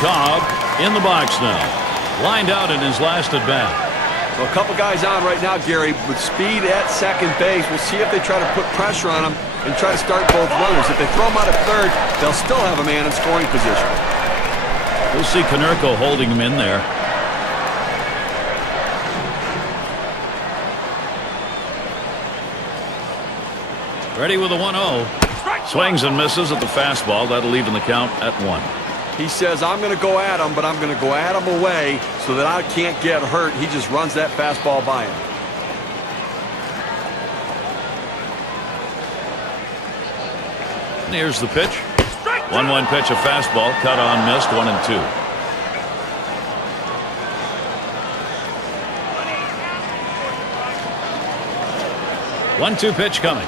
Cobb in the box now. Lined out in his last at bat. So a couple guys on right now, Gary, with speed at second base. We'll see if they try to put pressure on him and try to start both runners. If they throw him out at third, they'll still have a man in scoring position. We'll see Konerko holding him in there. Ready with a 1-0. Swings and misses at the fastball. That'll even the count at 1. He says, I'm going to go at him, but I'm going to go at him away so that I can't get hurt. He just runs that fastball by him. And here's the pitch. 1-1 pitch, a fastball. Cut on, missed. 1-2. One-two pitch coming.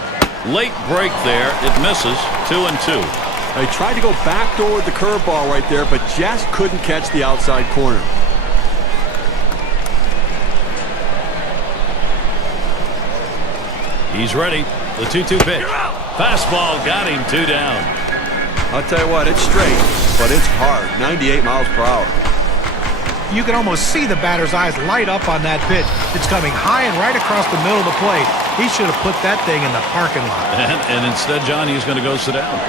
Late break there. It misses. 2-2. He tried to go backdoor with the curveball right there, but just couldn't catch the outside corner. He's ready. The 2-2 pitch. Fastball got him. 2 down. I'll tell you what, it's straight, but it's hard. 98 miles per hour. You can almost see the batter's eyes light up on that pitch. It's coming high and right across the middle of the plate. He should have put that thing in the parking lot. And instead, John, he's going to go sit down.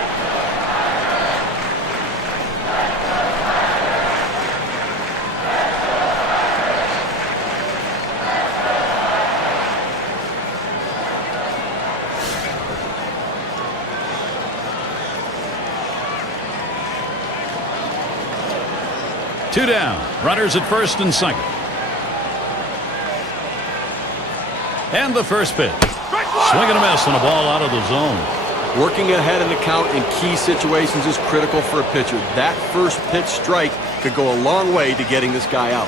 Two down. Runners at first and second. And the first pitch. Swing and a miss and a ball out of the zone. Working ahead in the count in key situations is critical for a pitcher. That first pitch strike could go a long way to getting this guy out.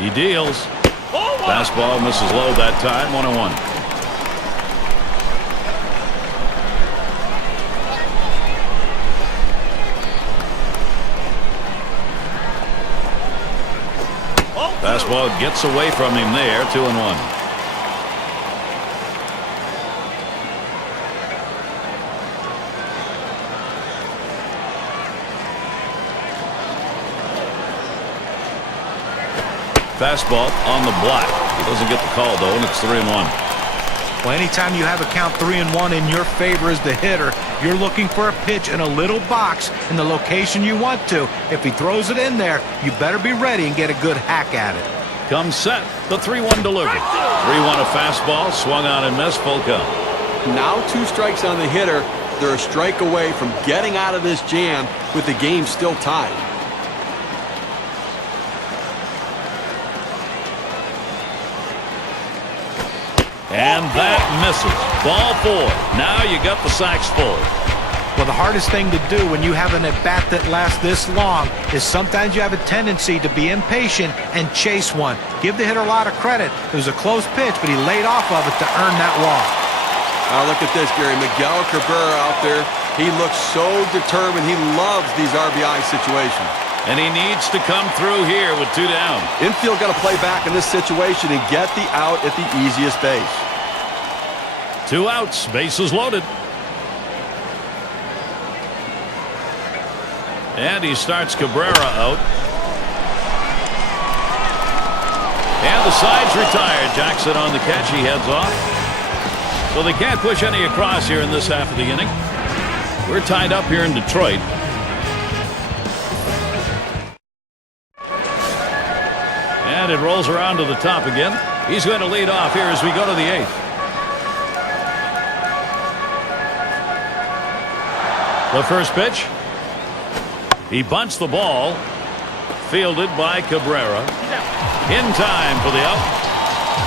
He deals. Fastball misses low that time. 1-1. Fastball gets away from him there. 2-1. Fastball on the block. He doesn't get the call though, and it's 3-1. Well, anytime you have a count 3-1 in your favor as the hitter, you're looking for a pitch in a little box in the location you want to. If he throws it in there, you better be ready and get a good hack at it. Comes set. The 3-1 delivery. 3-1 a fastball. Swung on and missed. Full count. Now 2 strikes on the hitter. They're a strike away from getting out of this jam with the game still tied. And that misses. Ball 4. Now you got the sacks full. Well, the hardest thing to do when you have an at-bat that lasts this long is sometimes you have a tendency to be impatient and chase one. Give the hitter a lot of credit. It was a close pitch, but he laid off of it to earn that walk. Now look at this, Gary. Miguel Cabrera out there. He looks so determined. He loves these RBI situations. And he needs to come through here with 2 down. Infield got to play back in this situation and get the out at the easiest base. 2 outs. Bases loaded. And he starts Cabrera out. And the side's retired. Jackson on the catch. He heads off. So they can't push any across here in this half of the inning. We're tied up here in Detroit. And it rolls around to the top again. He's going to lead off here as we go to the 8th. The first pitch. He bunts the ball. Fielded by Cabrera. In time for the out.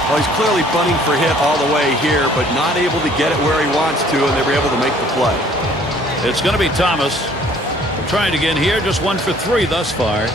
Well, he's clearly bunting for hit all the way here, but not able to get it where he wants to, and they were able to make the play. It's going to be Thomas. Trying again here. Just 1 for 3 thus far.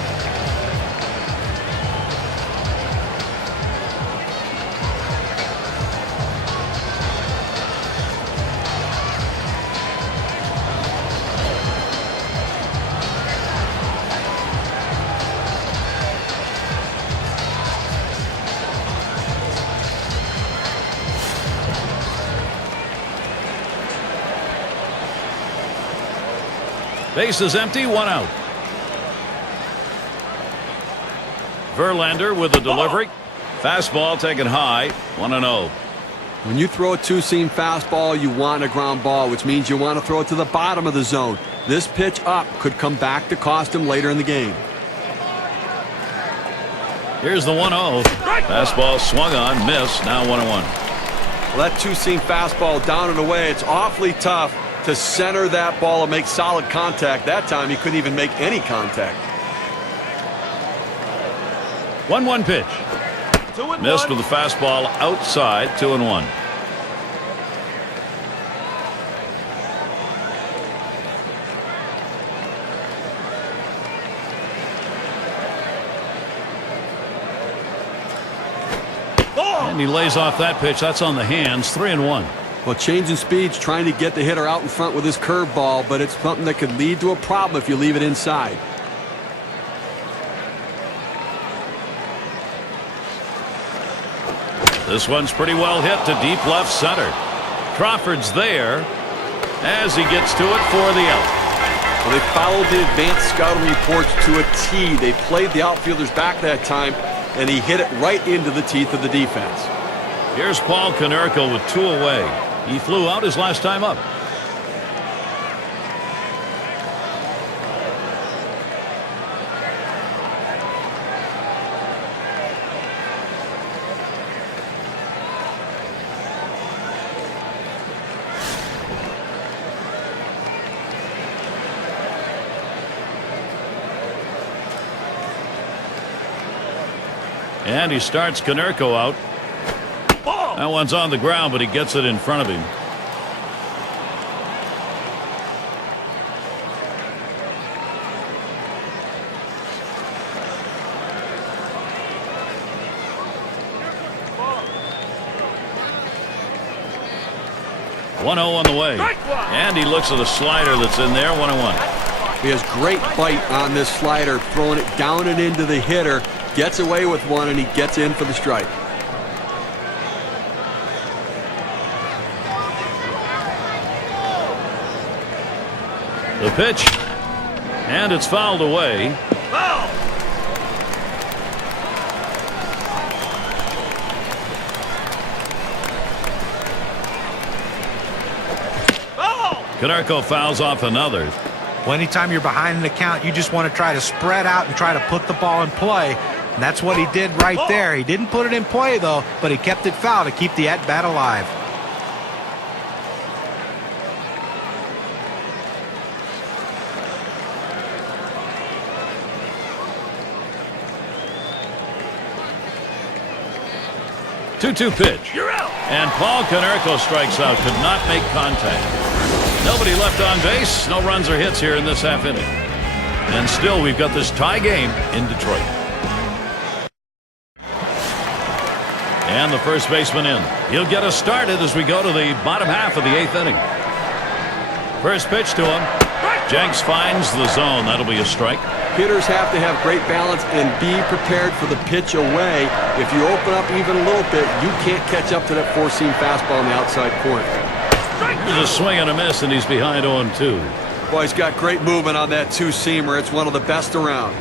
Base is empty, 1 out. Verlander with the delivery. Fastball taken high, 1-0. When you throw a two-seam fastball, you want a ground ball, which means you want to throw it to the bottom of the zone. This pitch up could come back to cost him later in the game. Here's the 1-0. Fastball swung on, missed, now 1-1. Well, that two-seam fastball down and away, it's awfully tough to center that ball and make solid contact. That time he couldn't even make any contact. 1-1 pitch. Missed with the fastball outside, 2-1. And he lays off that pitch. That's on the hands, 3-1. Well, changing speeds, trying to get the hitter out in front with his curveball, but it's something that could lead to a problem if you leave it inside. This one's pretty well hit to deep left center. Crawford's there as he gets to it for the out. Well, they followed the advanced scouting reports to a T. They played the outfielders back that time, and he hit it right into the teeth of the defense. Here's Paul Konerko with 2 away. He flew out his last time up. And he starts Konerko out. That one's on the ground, but he gets it in front of him. One 0 on the way. And he looks at a slider that's in there, 1-1. He has great bite on this slider, throwing it down and into the hitter. Gets away with one, and he gets in for the strike. The pitch, and it's fouled away. Konerko fouls off another. Well, anytime you're behind in the count, you just want to try to spread out and try to put the ball in play. And that's what he did right there. He didn't put it in play, though, but he kept it foul to keep the at-bat alive. Two-two pitch. You're out. And Paul Konerko strikes out. Could not make contact. Nobody left on base. No runs or hits here in this half inning. And still, we've got this tie game in Detroit. And the first baseman in. He'll get us started as we go to the bottom half of the 8th inning. First pitch to him. Jenks finds the zone. That'll be a strike. Hitters have to have great balance and be prepared for the pitch away. If you open up even a little bit, you can't catch up to that four-seam fastball in the outside corner. There's a swing and a miss, and he's behind 0-2. Boy, he's got great movement on that two-seamer. It's one of the best around.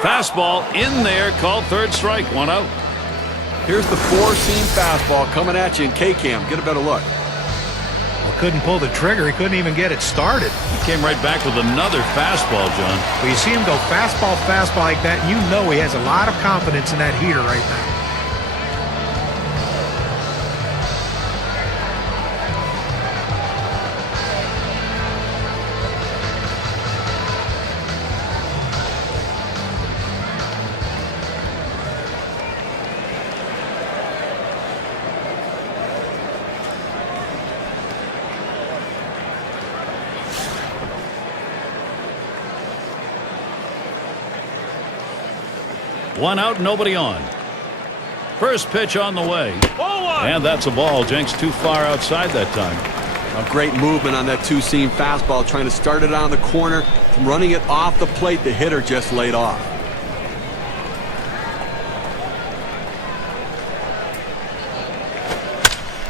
Fastball in there, called third strike, 1 out. Here's the four-seam fastball coming at you in K-Cam. Get a better look. Well, couldn't pull the trigger. He couldn't even get it started. He came right back with another fastball, John. Well, you see him go fastball like that, and you know he has a lot of confidence in that heater right now. One out, nobody on. First pitch on the way. And that's a ball. Jenks too far outside that time. A great movement on that two-seam fastball, trying to start it on the corner, running it off the plate. The hitter just laid off.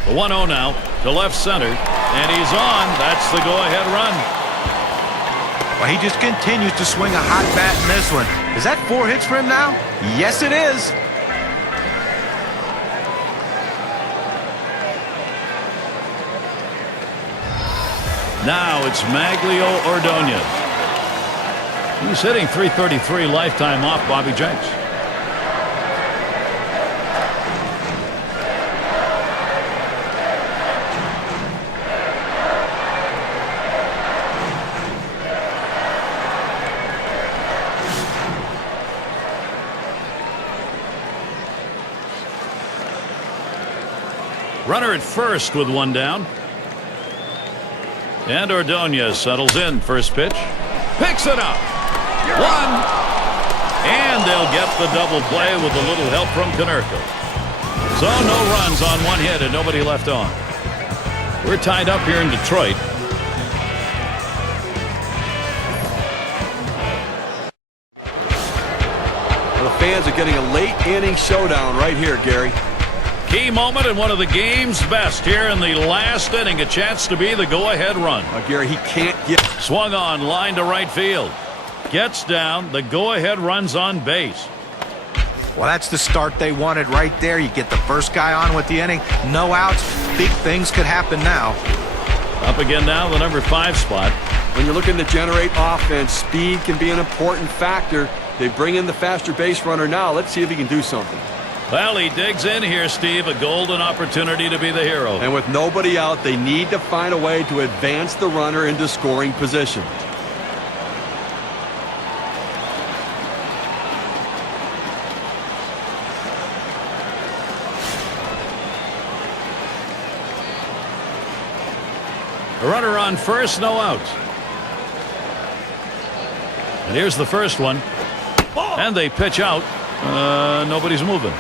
The 1-0 now to left center, and he's on. That's the go-ahead run. Well, he just continues to swing a hot bat in this one. Is that 4 hits for him now? Yes, it is. Now it's Maglio Ordonez. He's hitting .333 lifetime off Bobby Jenks. Runner at first with one down. And Ordonez settles in. First pitch. Picks it up. One. And they'll get the double play with a little help from Konerko. So no runs on one hit and nobody left on. We're tied up here in Detroit. Well, the fans are getting a late inning showdown right here, Gary. Key moment in one of the game's best here in the last inning. A chance to be the go-ahead run. Gary, he can't get... Swung on, line to right field. Gets down. The go-ahead run's on base. Well, that's the start they wanted right there. You get the first guy on with the inning. No outs. Big things could happen now. Up again now, the number 5 spot. When you're looking to generate offense, speed can be an important factor. They bring in the faster base runner now. Let's see if he can do something. Well, he digs in here, Steve. A golden opportunity to be the hero. And with nobody out, they need to find a way to advance the runner into scoring position. A runner on first, no outs. And here's the first one. And they pitch out. Nobody's moving.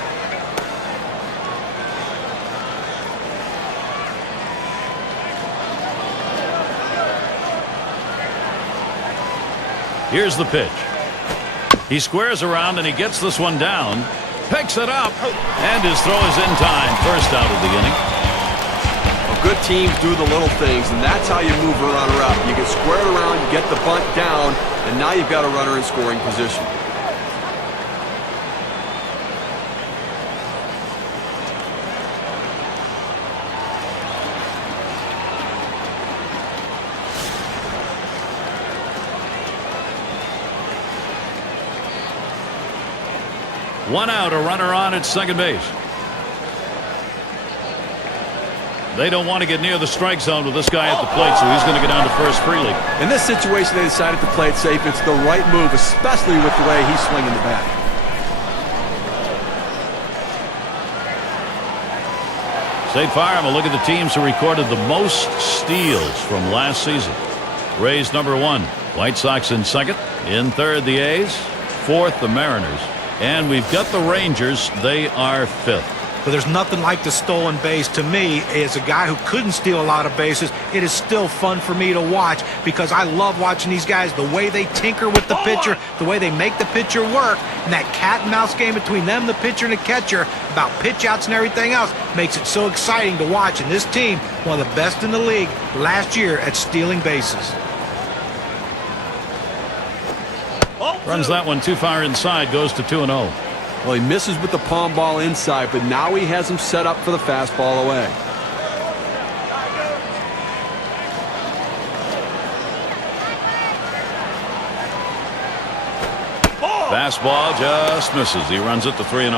Here's the pitch. He squares around and he gets this one down. Picks it up. And his throw is in time. First out of the inning. Well, good teams do the little things, and that's how you move a runner up. You get squared around, you get the bunt down, and now you've got a runner in scoring position. One out, a runner on at second base. They don't want to get near the strike zone with this guy at the plate, so he's going to get down to first freely. In this situation, they decided to play it safe. It's the right move, especially with the way he's swinging the bat. State Farm, a look at the teams who recorded the most steals from last season. Rays number 1, White Sox in second. In third, the A's. Fourth, the Mariners. And we've got the Rangers. They are fifth. But there's nothing like the stolen base. To me, as a guy who couldn't steal a lot of bases, it is still fun for me to watch because I love watching these guys, the way they tinker with the pitcher, the way they make the pitcher work, and that cat and mouse game between them, the pitcher, and the catcher about pitch outs and everything else makes it so exciting to watch. And this team, one of the best in the league last year at stealing bases. Runs that one too far inside, goes to 2-0. Well, he misses with the palm ball inside, but now he has him set up for the fastball away. Fastball just misses. He runs it to 3-0.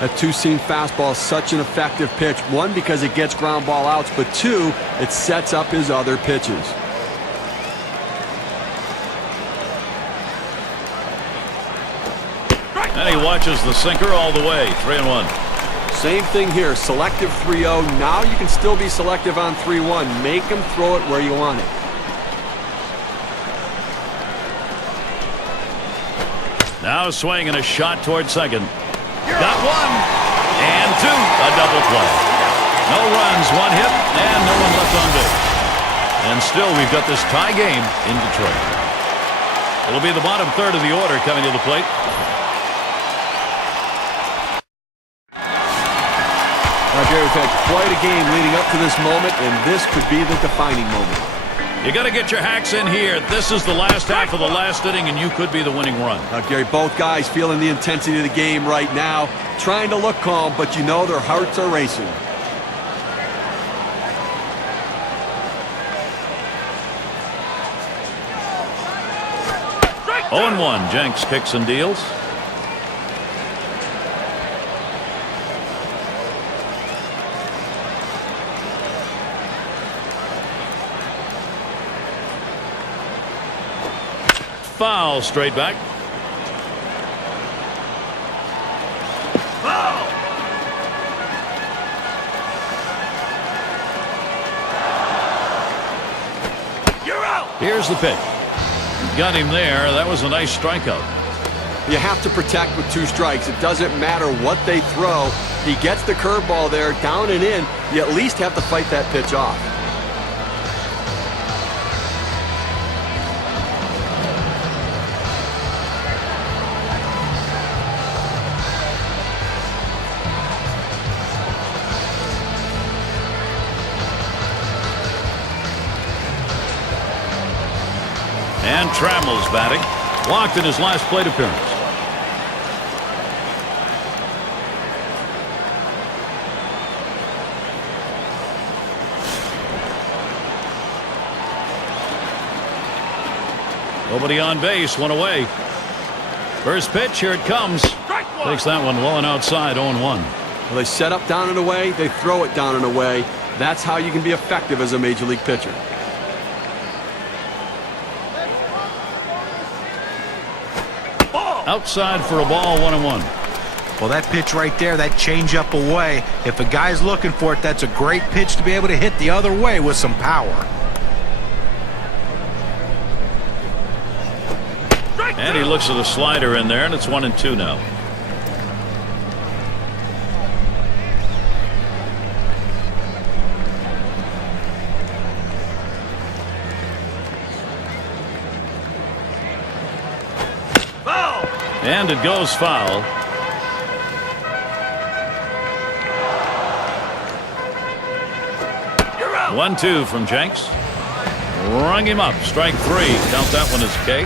That two-seam fastball is such an effective pitch. One, because it gets ground ball outs, but two, it sets up his other pitches. And he watches the sinker all the way. 3-1. Same thing here. Selective 3-0. Now you can still be selective on 3-1. Make him throw it where you want it. Now a swing and a shot toward second. Got one. And two. A double play. No runs, one hit, and no one left on base. And still, we've got this tie game in Detroit. It'll be the bottom third of the order coming to the plate. Gary, we've had quite a game leading up to this moment, and this could be the defining moment. You got to get your hacks in here. This is the last half of the last inning, and you could be the winning run. Gary, both guys feeling the intensity of the game right now, trying to look calm, but you know their hearts are racing. Oh and 1. Jenks kicks and deals. Foul, straight back. Foul. You're out. Here's the pitch. Got him there. That was a nice strikeout. You have to protect with 2 strikes. It doesn't matter what they throw. He gets the curveball there, down and in. You at least have to fight that pitch off. And Trammell's batting. Walked in his last plate appearance. Nobody on base, 1 away. First pitch, here it comes. Takes that one low and outside, 0-1. Well, they set up down and away, they throw it down and away. That's how you can be effective as a major league pitcher. Outside for a ball, 1-1. Well, that pitch right there, that changeup away, if a guy's looking for it, that's a great pitch to be able to hit the other way with some power. And he looks at a slider in there, and it's 1-2 now. And it goes foul. You're out. 1-2 from Jenks. Rung him up. Strike 3. Count that one as K.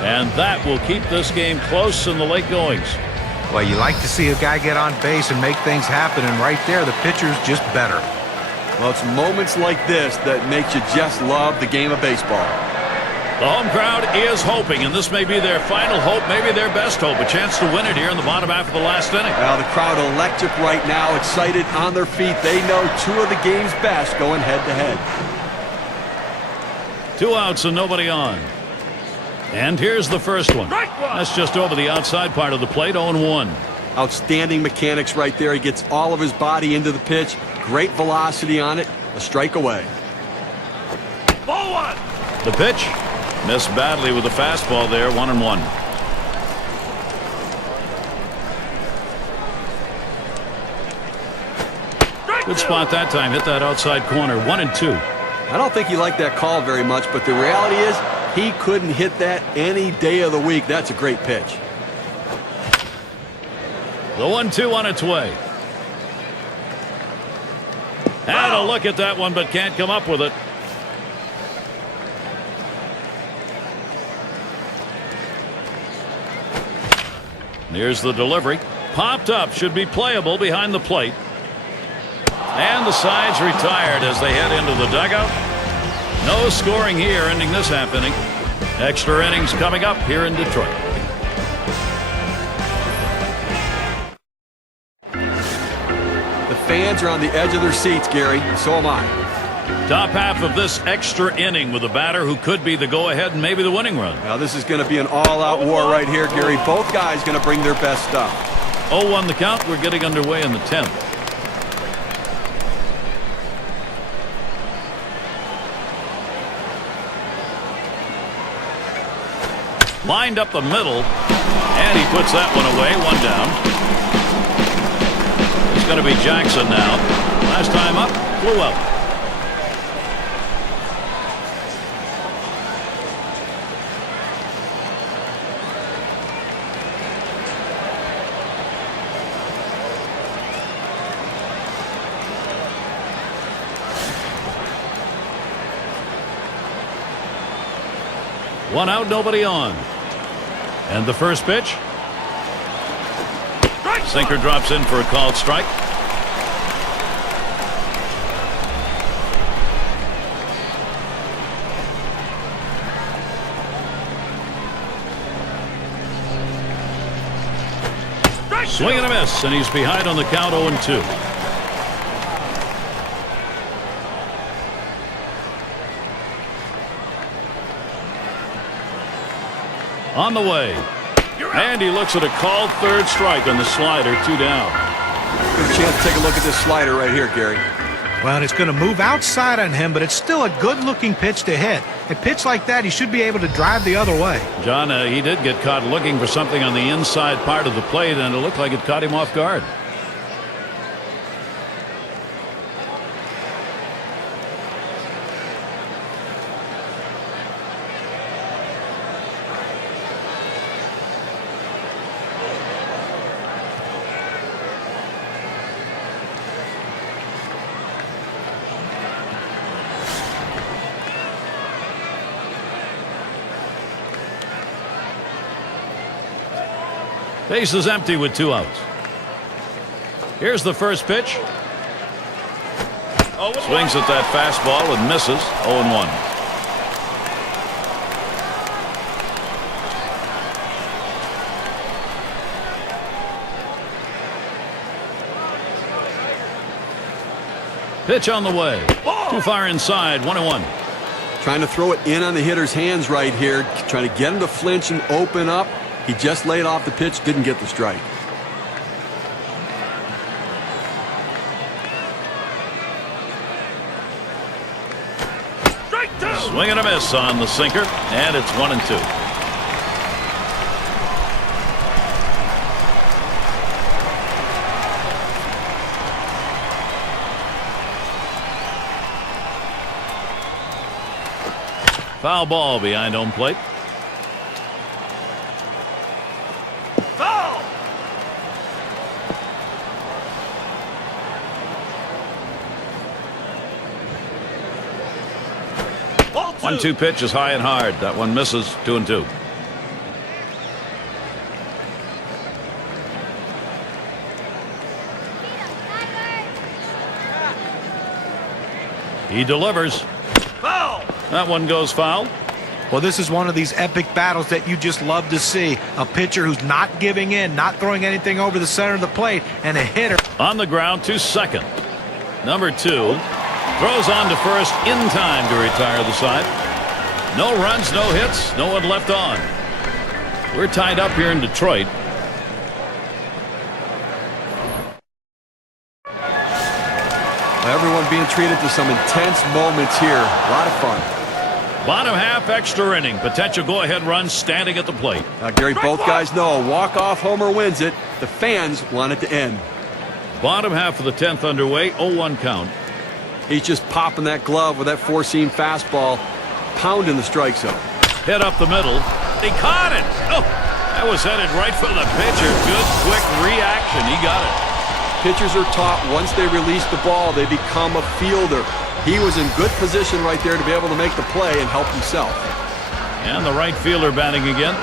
And that will keep this game close in the late goings. Well, you like to see a guy get on base and make things happen, and right there, the pitcher's just better. Well, it's moments like this that makes you just love the game of baseball. The home crowd is hoping, and this may be their final hope, maybe their best hope, a chance to win it here in the bottom half of the last inning. Well, the crowd electric right now, excited on their feet. They know 2 of the game's best going head-to-head. 2 outs and nobody on. And here's the first one. That's just over the outside part of the plate, 0-1. Outstanding mechanics right there. He gets all of his body into the pitch. Great velocity on it. A strike away. Ball 1. The pitch. Missed badly with the fastball there, 1-1. Good spot that time. Hit that outside corner, 1-2. I don't think he liked that call very much, but the reality is he couldn't hit that any day of the week. That's a great pitch. The 1-2 on its way. Had a look at that one, but can't come up with it. Here's the delivery. Popped up. Should be playable behind the plate. And the side's retired as they head into the dugout. No scoring here, ending this half inning. Extra innings coming up here in Detroit. The fans are on the edge of their seats, Gary. So am I. Top half of this extra inning with a batter who could be the go-ahead and maybe the winning run. Now this is going to be an all-out war right here, Gary. Both guys going to bring their best stuff. 0-1 the count. We're getting underway in the 10th. Lined up the middle, and he puts that one away. 1 down. It's going to be Jackson now. Last time up, flew up. One out, nobody on. And the first pitch. Sinker drops in for a called strike. Swing and a miss, and he's behind on the count 0-2. On the way. And he looks at a called third strike on the slider, 2 down. Good chance to take a look at this slider right here, Gary. Well, it's going to move outside on him, but it's still a good-looking pitch to hit. A pitch like that, he should be able to drive the other way. John, he did get caught looking for something on the inside part of the plate, and it looked like it caught him off guard. Base is empty with 2 outs. Here's the first pitch. Swings at that fastball and misses. 0-1. Pitch on the way. Too far inside. 1-1. Trying to throw it in on the hitter's hands right here. Trying to get him to flinch and open up. He just laid off the pitch, didn't get the strike. Swing and a miss on the sinker, and it's 1-2. Foul ball behind home plate. Foul! 1-2 pitch is high and hard. That one misses. 2-2. He delivers. Foul! That one goes foul. Well, this is one of these epic battles that you just love to see. A pitcher who's not giving in, not throwing anything over the center of the plate, and a hitter On the ground to second. Number 2 throws on to first in time to retire the side. No runs, no hits, no one left on. We're tied up here in Detroit. Everyone being treated to some intense moments here. A lot of fun. Bottom half extra inning. Potential go-ahead run standing at the plate. Gary, both guys know a walk-off homer wins it. The fans want it to end. Bottom half of the 10th underway. 0-1 count. He's just popping that glove with that four-seam fastball, pounding the strike zone. Hit up the middle. He caught it. Oh, that was headed right for the pitcher. Good, quick reaction. He got it. Pitchers are taught once they release the ball, they become a fielder. He was in good position right there to be able to make the play and help himself. And the right fielder batting again.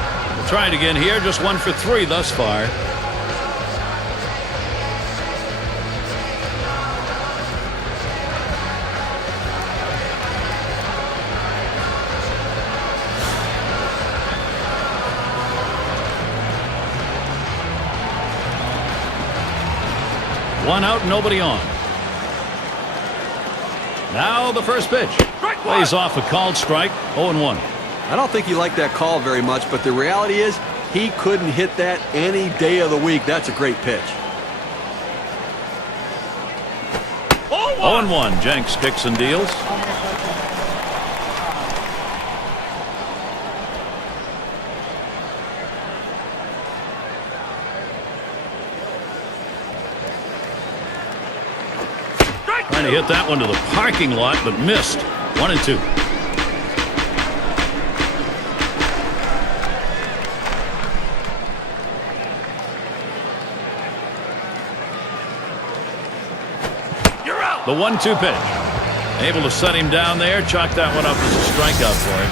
Trying again here. Just 1 for 3 thus far. One out, nobody on. Now the first pitch. Plays off a called strike. 0-1. I don't think he liked that call very much, but the reality is he couldn't hit that any day of the week. That's a great pitch. 0-1. Jenks kicks and deals. Trying to hit that one to the parking lot, but missed. 1-2. You're out! The 1-2 pitch. Able to set him down there. Chalk that one up as a strikeout for him.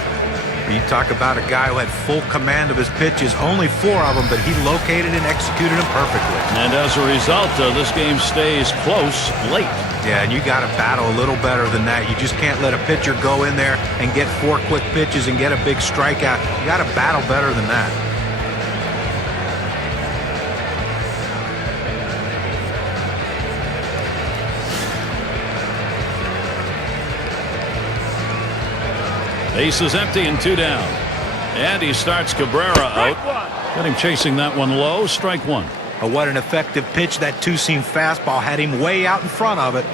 You talk about a guy who had full command of his pitches, only 4 of them, but he located and executed them perfectly. And as a result, this game stays close late. Yeah, and you got to battle a little better than that. You just can't let a pitcher go in there and get 4 quick pitches and get a big strikeout. You got to battle better than that. Base is empty and 2 down. And he starts Cabrera out. Got him chasing that one low. Strike 1. Oh, what an effective pitch. That two-seam fastball had him way out in front of it.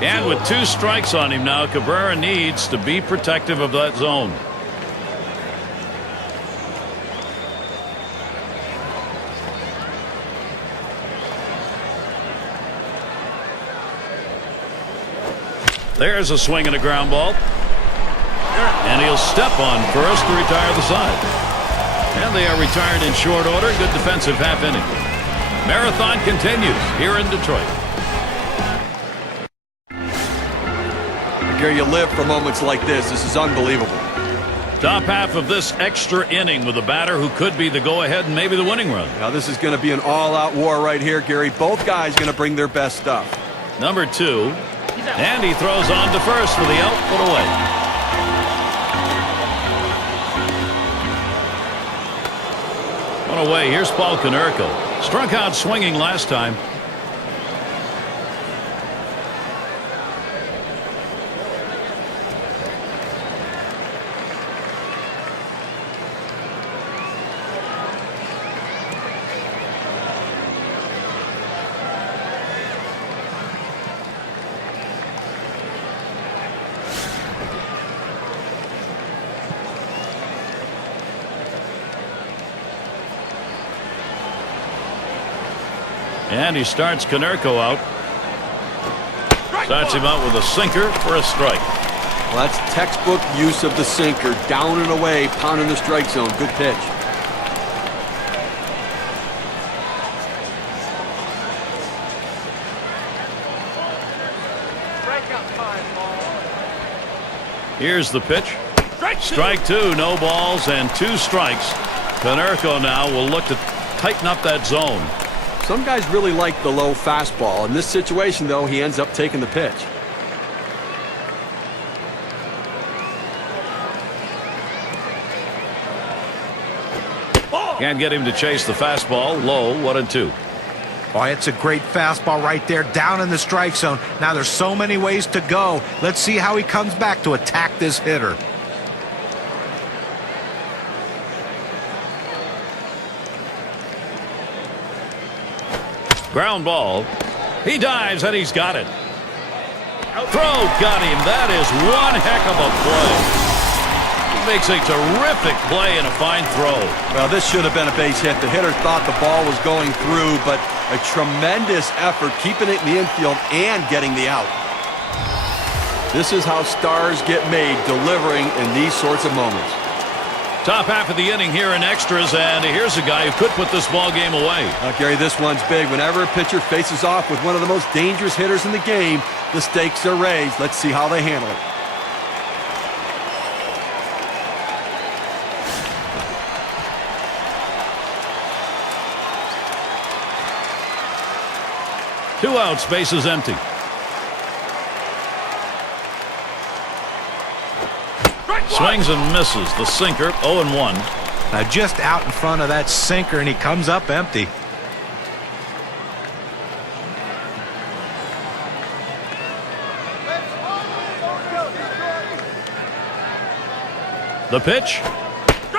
And with 2 strikes on him now, Cabrera needs to be protective of that zone. There's a swing and a ground ball. And he'll step on first to retire the side. And they are retired in short order. Good defensive half inning. Marathon continues here in Detroit. Gary, you live for moments like this. This is unbelievable. Top half of this extra inning with a batter who could be the go-ahead and maybe the winning run. Now this is going to be an all-out war right here, Gary. Both guys going to bring their best stuff. Number 2. And he throws on to first for the out, put away. One away. Here's Paul Konerko. Struck out swinging last time. And he starts Konerko out. Starts him out with a sinker for a strike. Well, that's textbook use of the sinker. Down and away, pounding the strike zone. Good pitch. Here's the pitch. Strike 2, no balls and 2 strikes. Konerko now will look to tighten up that zone. Some guys really like the low fastball. In this situation, though, he ends up taking the pitch. Can't get him to chase the fastball. Low, 1-2. Oh, it's a great fastball right there, down in the strike zone. Now there's so many ways to go. Let's see how he comes back to attack this hitter. Ground ball. He dives and he's got it. Throw got him. That is one heck of a play. He makes a terrific play and a fine throw. Well, this should have been a base hit. The hitter thought the ball was going through, but a tremendous effort keeping it in the infield and getting the out. This is how stars get made, delivering in these sorts of moments. Top half of the inning here in extras, and here's a guy who could put this ball game away. Gary, this one's big. Whenever a pitcher faces off with one of the most dangerous hitters in the game, the stakes are raised. Let's see how they handle it. Two outs, bases empty. Swings and misses. The sinker, 0-1. Now just out in front of that sinker, and he comes up empty. The pitch.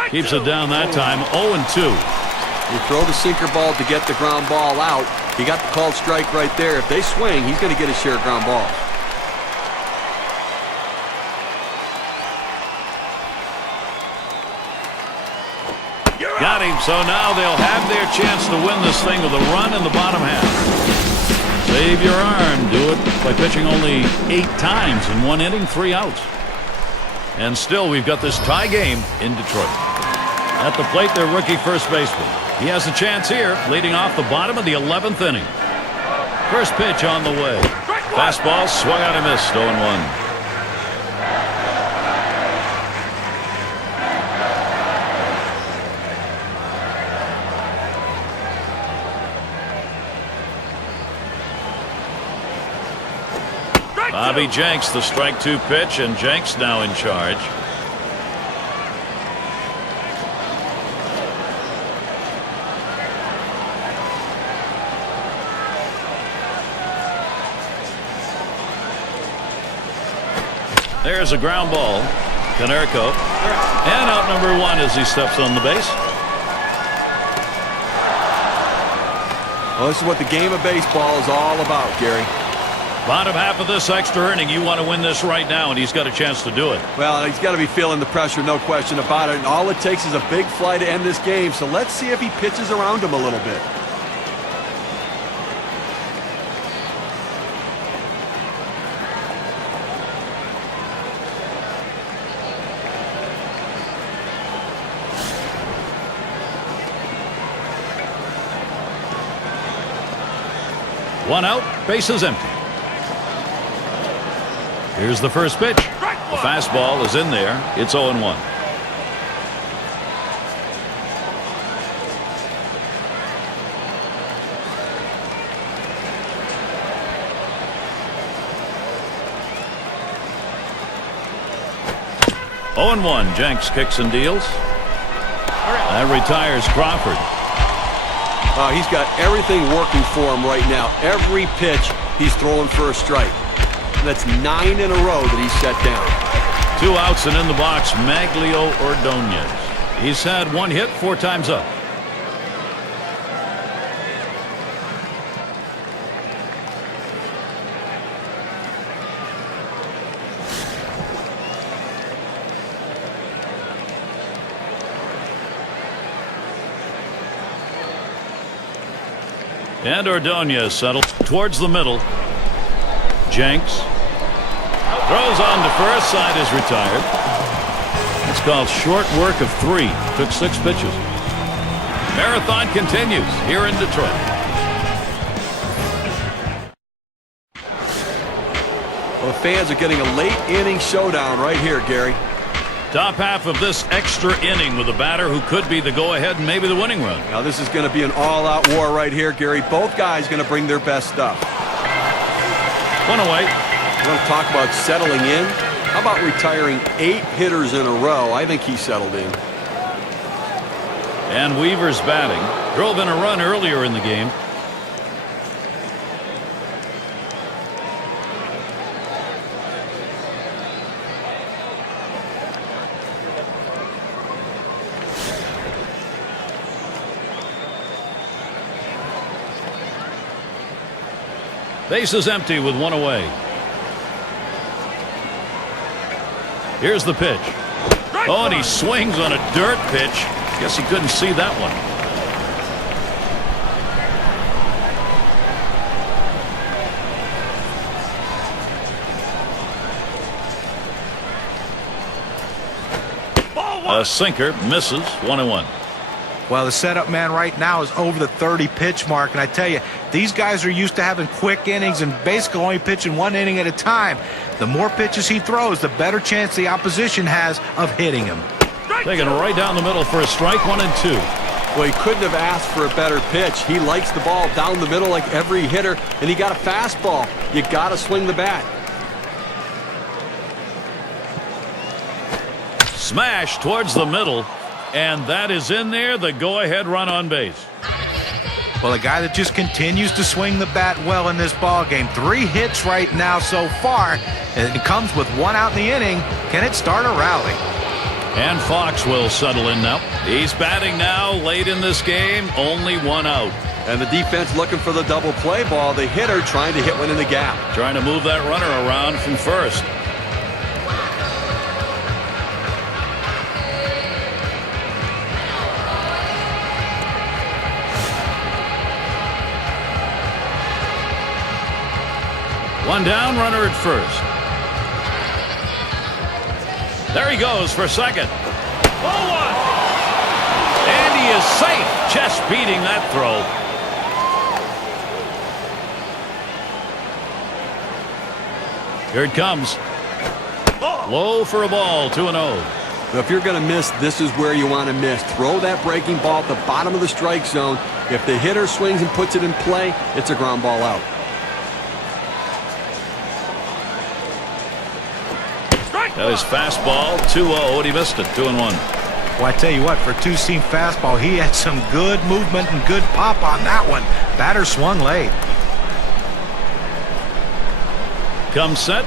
Keeps it down that time, 0-2. You throw the sinker ball to get the ground ball out. He got the called strike right there. If they swing, he's going to get his share of ground balls. Got him, so now they'll have their chance to win this thing with a run in the bottom half. Save your arm. Do it by pitching only 8 times in 1 inning, 3 outs. And still, we've got this tie game in Detroit. At the plate, their rookie first baseman. He has a chance here, leading off the bottom of the 11th inning. First pitch on the way. Fastball swung out and missed. 0-1. Bobby Jenks, the strike 2 pitch, and Jenks now in charge. There's a ground ball. Canerco. And out number 1 as he steps on the base. Well, this is what the game of baseball is all about, Gary. Bottom half of this extra inning, you want to win this right now, and he's got a chance to do it. Well, he's got to be feeling the pressure, no question about it. And all it takes is a big fly to end this game. So let's see if he pitches around him a little bit. One out, bases empty. Here's the first pitch. The fastball is in there. It's 0-1. Jenks kicks and deals. That retires Crawford. He's got everything working for him right now. Every pitch he's throwing for a strike. That's 9 in a row that he's set down. 2 outs and in the box, Maglio Ordonez. He's had 1 hit 4 times up. And Ordonez settled towards the middle. Jenks throws on to first. Side is retired. It's called short work of 3. Took 6 pitches. Marathon continues here in Detroit. Well, the fans are getting a late inning showdown right here, Gary. Top half of this extra inning with a batter who could be the go-ahead and maybe the winning run. Now this is going to be an all-out war right here, Gary. Both guys going to bring their best stuff. 1 away. You want to talk about settling in? How about retiring 8 hitters in a row? I think he settled in. And Weaver's batting. Drove in a run earlier in the game. Base is empty with 1 away. Here's the pitch. Oh, and he swings on a dirt pitch. Guess he couldn't see that one. A sinker misses. 1-1. Well, the setup man right now is over the 30 pitch mark, and I tell you, these guys are used to having quick innings and basically only pitching 1 inning at a time. The more pitches he throws, the better chance the opposition has of hitting him. Taking it right down the middle for a strike. 1 and 2. Well, he couldn't have asked for a better pitch. He likes the ball down the middle like every hitter, and he got a fastball. You got to swing the bat. Smash towards the middle, and that is in there. The go-ahead run on base. Well, a guy that just continues to swing the bat well in this ball game. 3 hits right now so far, and it comes with 1 out in the inning. Can it start a rally? And Fox will settle in now. He's batting now late in this game. Only 1 out. And the defense looking for the double play ball. The hitter trying to hit one in the gap. Trying to move that runner around from first. One down, runner at first. There he goes for second. safe. Just beating that throw. Here it comes. Low for a ball, 2-0. Now, if you're going to miss, this is where you want to miss. Throw that breaking ball at the bottom of the strike zone. If the hitter swings and puts it in play, it's a ground ball out. That is fastball, 2-0, and he missed it, 2-1. Well, I tell you what, for a two-seam fastball, he had some good movement and good pop on that one. Batter swung late. Comes set.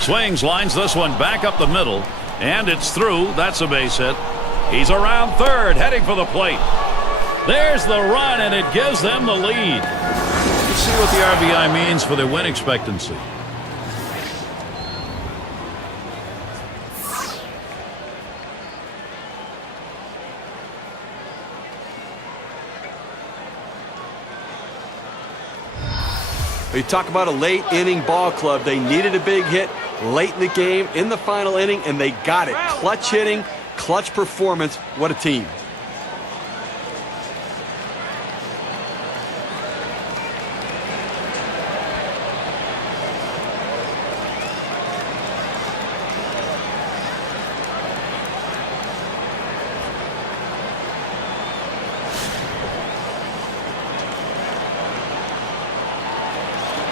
Swings, lines this one back up the middle. And it's through. That's a base hit. He's around third, heading for the plate. There's the run, and it gives them the lead. Let's see what the RBI means for their win expectancy. You talk about a late inning ball club. They needed a big hit late in the game, in the final inning, and they got it. Clutch hitting, clutch performance. What a team.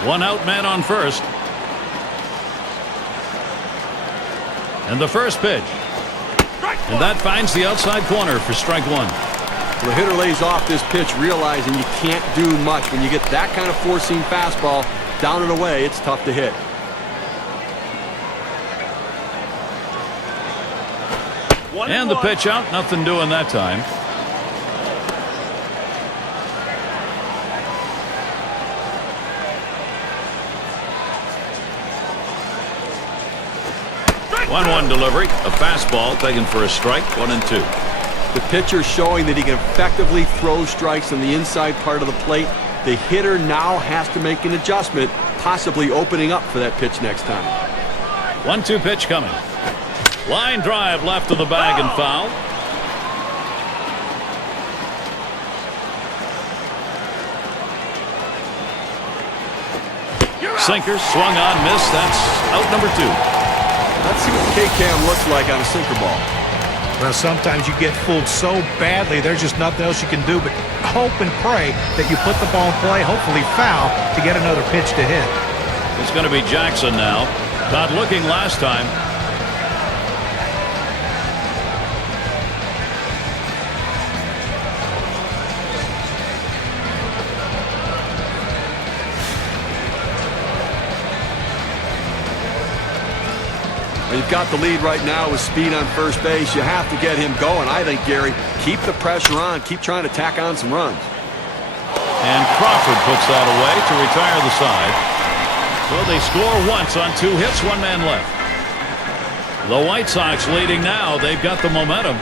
One out, man on first. And the first pitch. And that finds the outside corner for strike one. The hitter lays off this pitch, realizing you can't do much. When you get that kind of four-seam fastball down and away, it's tough to hit. And the pitch out, nothing doing that time. One delivery, a fastball taken for a strike, 1-2. The pitcher showing that he can effectively throw strikes on the inside part of the plate. The hitter now has to make an adjustment, possibly opening up for that pitch next time. 1-2 pitch coming. Line drive left of the bag and foul. Sinker swung on, missed. That's out number 2. Let's see what the K-Cam looks like on a sinker ball. Well, sometimes you get fooled so badly, there's just nothing else you can do but hope and pray that you put the ball in play, hopefully foul, to get another pitch to hit. It's going to be Jackson now. Not looking last time. You've got the lead right now with speed on first base. You have to get him going. I think, Gary, keep the pressure on. Keep trying to tack on some runs. And Crawford puts that away to retire the side. So they score once on 2 hits, 1 man left. The White Sox leading now. They've got the momentum.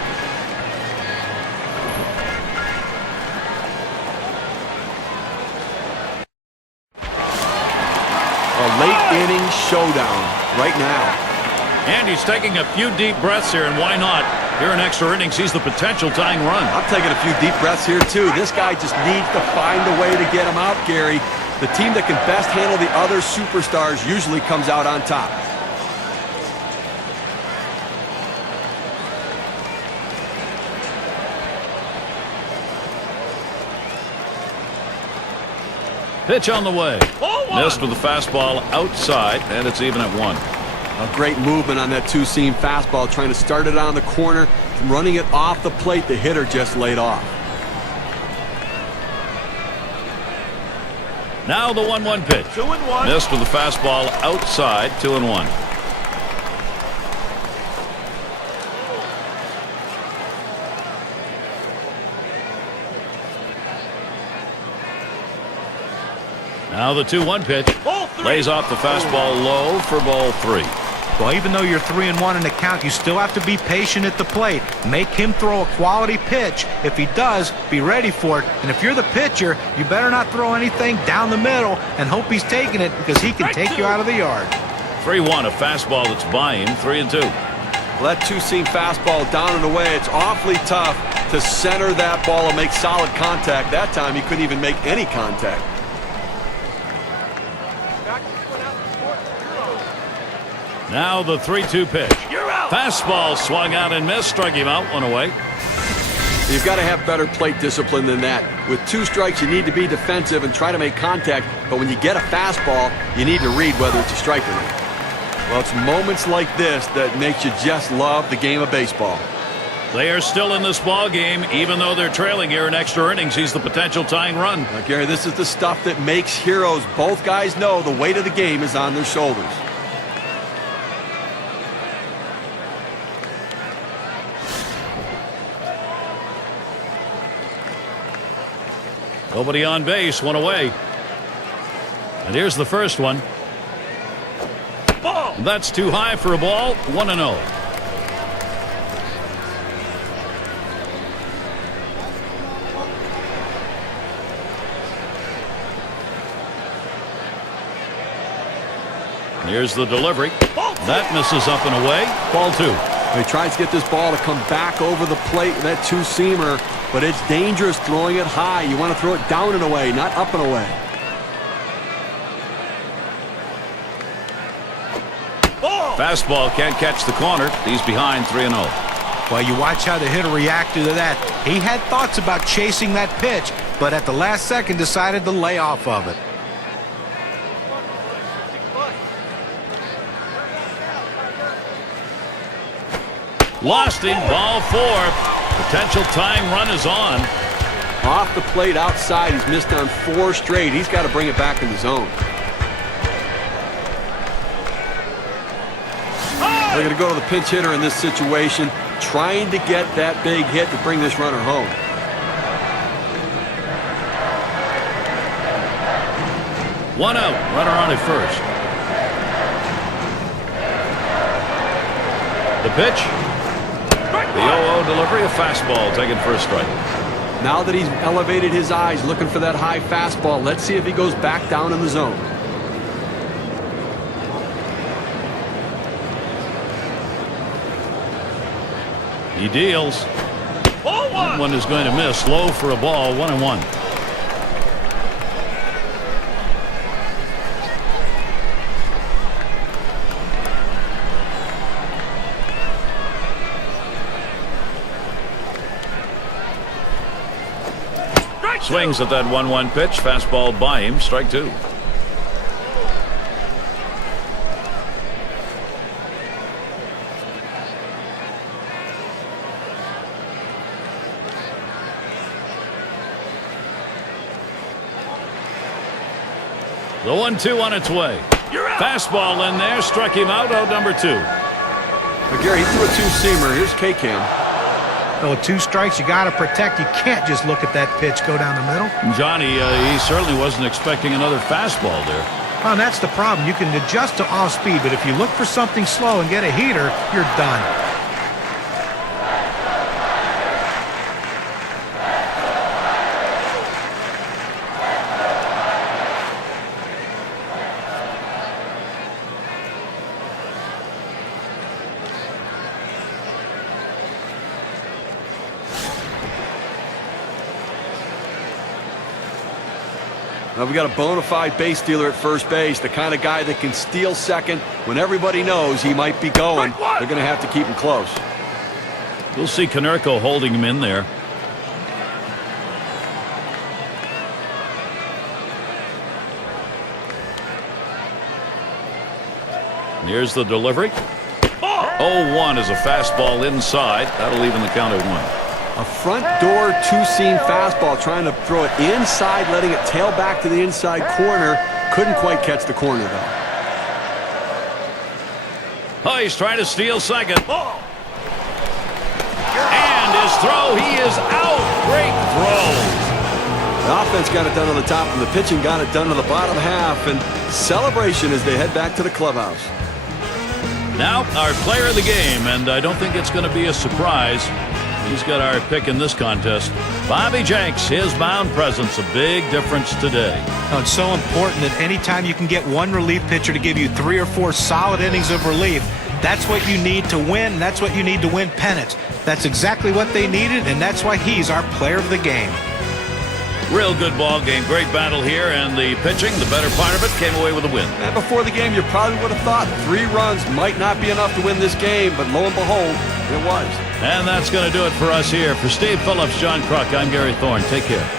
A late inning showdown right now. And he's taking a few deep breaths here, and why not? Here in extra innings, he's the potential tying run. I'm taking a few deep breaths here, too. This guy just needs to find a way to get him out, Gary. The team that can best handle the other superstars usually comes out on top. Pitch on the way. Missed with the fastball outside, and it's even at 1. A great movement on that two-seam fastball, trying to start it on the corner, running it off the plate. The hitter just laid off. Now the 1-1 pitch. 2-1. Missed with the fastball outside, 2-1. Now the 2-1 pitch. Lays off the fastball low for ball 3. Well, even though you're 3-1 in the count, you still have to be patient at the plate. Make him throw a quality pitch. If he does, be ready for it. And if you're the pitcher, you better not throw anything down the middle and hope he's taking it, because he can take you out of the yard. 3-1, a fastball that's by him, 3-2. Well, that two-seam fastball down and away, it's awfully tough. to center that ball and make solid contact. That time he couldn't even make any contact. Now the 3-2 pitch. You're out. Fastball swung out and missed. Struck him out. One away. You've got to have better plate discipline than that. With 2 strikes, you need to be defensive and try to make contact. But when you get a fastball, you need to read whether it's a strike or not. Well, it's moments like this that makes you just love the game of baseball. They are still in this ball game, even though they're trailing here in extra innings. He's the potential tying run. Now, Gary, this is the stuff that makes heroes. Both guys know the weight of the game is on their shoulders. Nobody on base, one away. And here's the first one. Ball. That's too high for a ball. 1-0. Here's the delivery. That misses up and away. Ball 2. He tries to get this ball to come back over the plate with that 2-seamer, but it's dangerous throwing it high. You want to throw it down and away, not up and away. Fastball can't catch the corner. He's behind 3-0. Well, you watch how the hitter reacted to that. He had thoughts about chasing that pitch, but at the last second decided to lay off of it. Lost him. Ball 4. Potential tying run is on. Off the plate outside, he's missed on 4 straight. He's got to bring it back in the zone. They're going to go to the pinch hitter in this situation, trying to get that big hit to bring this runner home. One out. Runner on at first. The pitch. The 0-0 delivery, a fastball taken for a strike. Now that he's elevated his eyes, looking for that high fastball, let's see if he goes back down in the zone. He deals. That one is going to miss. Low for a ball. 1-1. Swings at that 1-1 pitch. Fastball by him. Strike 2. The 1-2 on its way. Fastball in there. Struck him out. Out number 2. But Gary, he threw a 2-seamer. Here's K-Cam. So with 2 strikes, you got to protect. You can't just look at that pitch go down the middle. Johnny, he certainly wasn't expecting another fastball there. Well, and that's the problem. You can adjust to off speed, but if you look for something slow and get a heater, you're done. Now we got a bona fide base stealer at first base, the kind of guy that can steal second when everybody knows he might be going. They're going to have to keep him close. We'll see Konerko holding him in there. And here's the delivery. 0-1 is a fastball inside. That'll even the count at 1. A front door 2-seam fastball, trying to throw it inside, letting it tail back to the inside corner. Couldn't quite catch the corner, though. Oh, he's trying to steal second. And his throw, he is out. Great throw. The offense got it done on the top, and the pitching got it done on the bottom half. And celebration as they head back to the clubhouse. Now, our player of the game, and I don't think it's going to be a surprise. He's got our pick in this contest. Bobby Jenks, his mound presence, a big difference today. Now, it's so important that anytime you can get one relief pitcher to give you 3 or 4 solid innings of relief, that's what you need to win. That's what you need to win pennants. That's exactly what they needed, and that's why he's our player of the game. Real good ball game. Great battle here, and the pitching, the better part of it, came away with a win. And before the game, you probably would have thought 3 runs might not be enough to win this game, but lo and behold, it was. And that's going to do it for us here. For Steve Phillips, John Kruk, I'm Gary Thorne. Take care.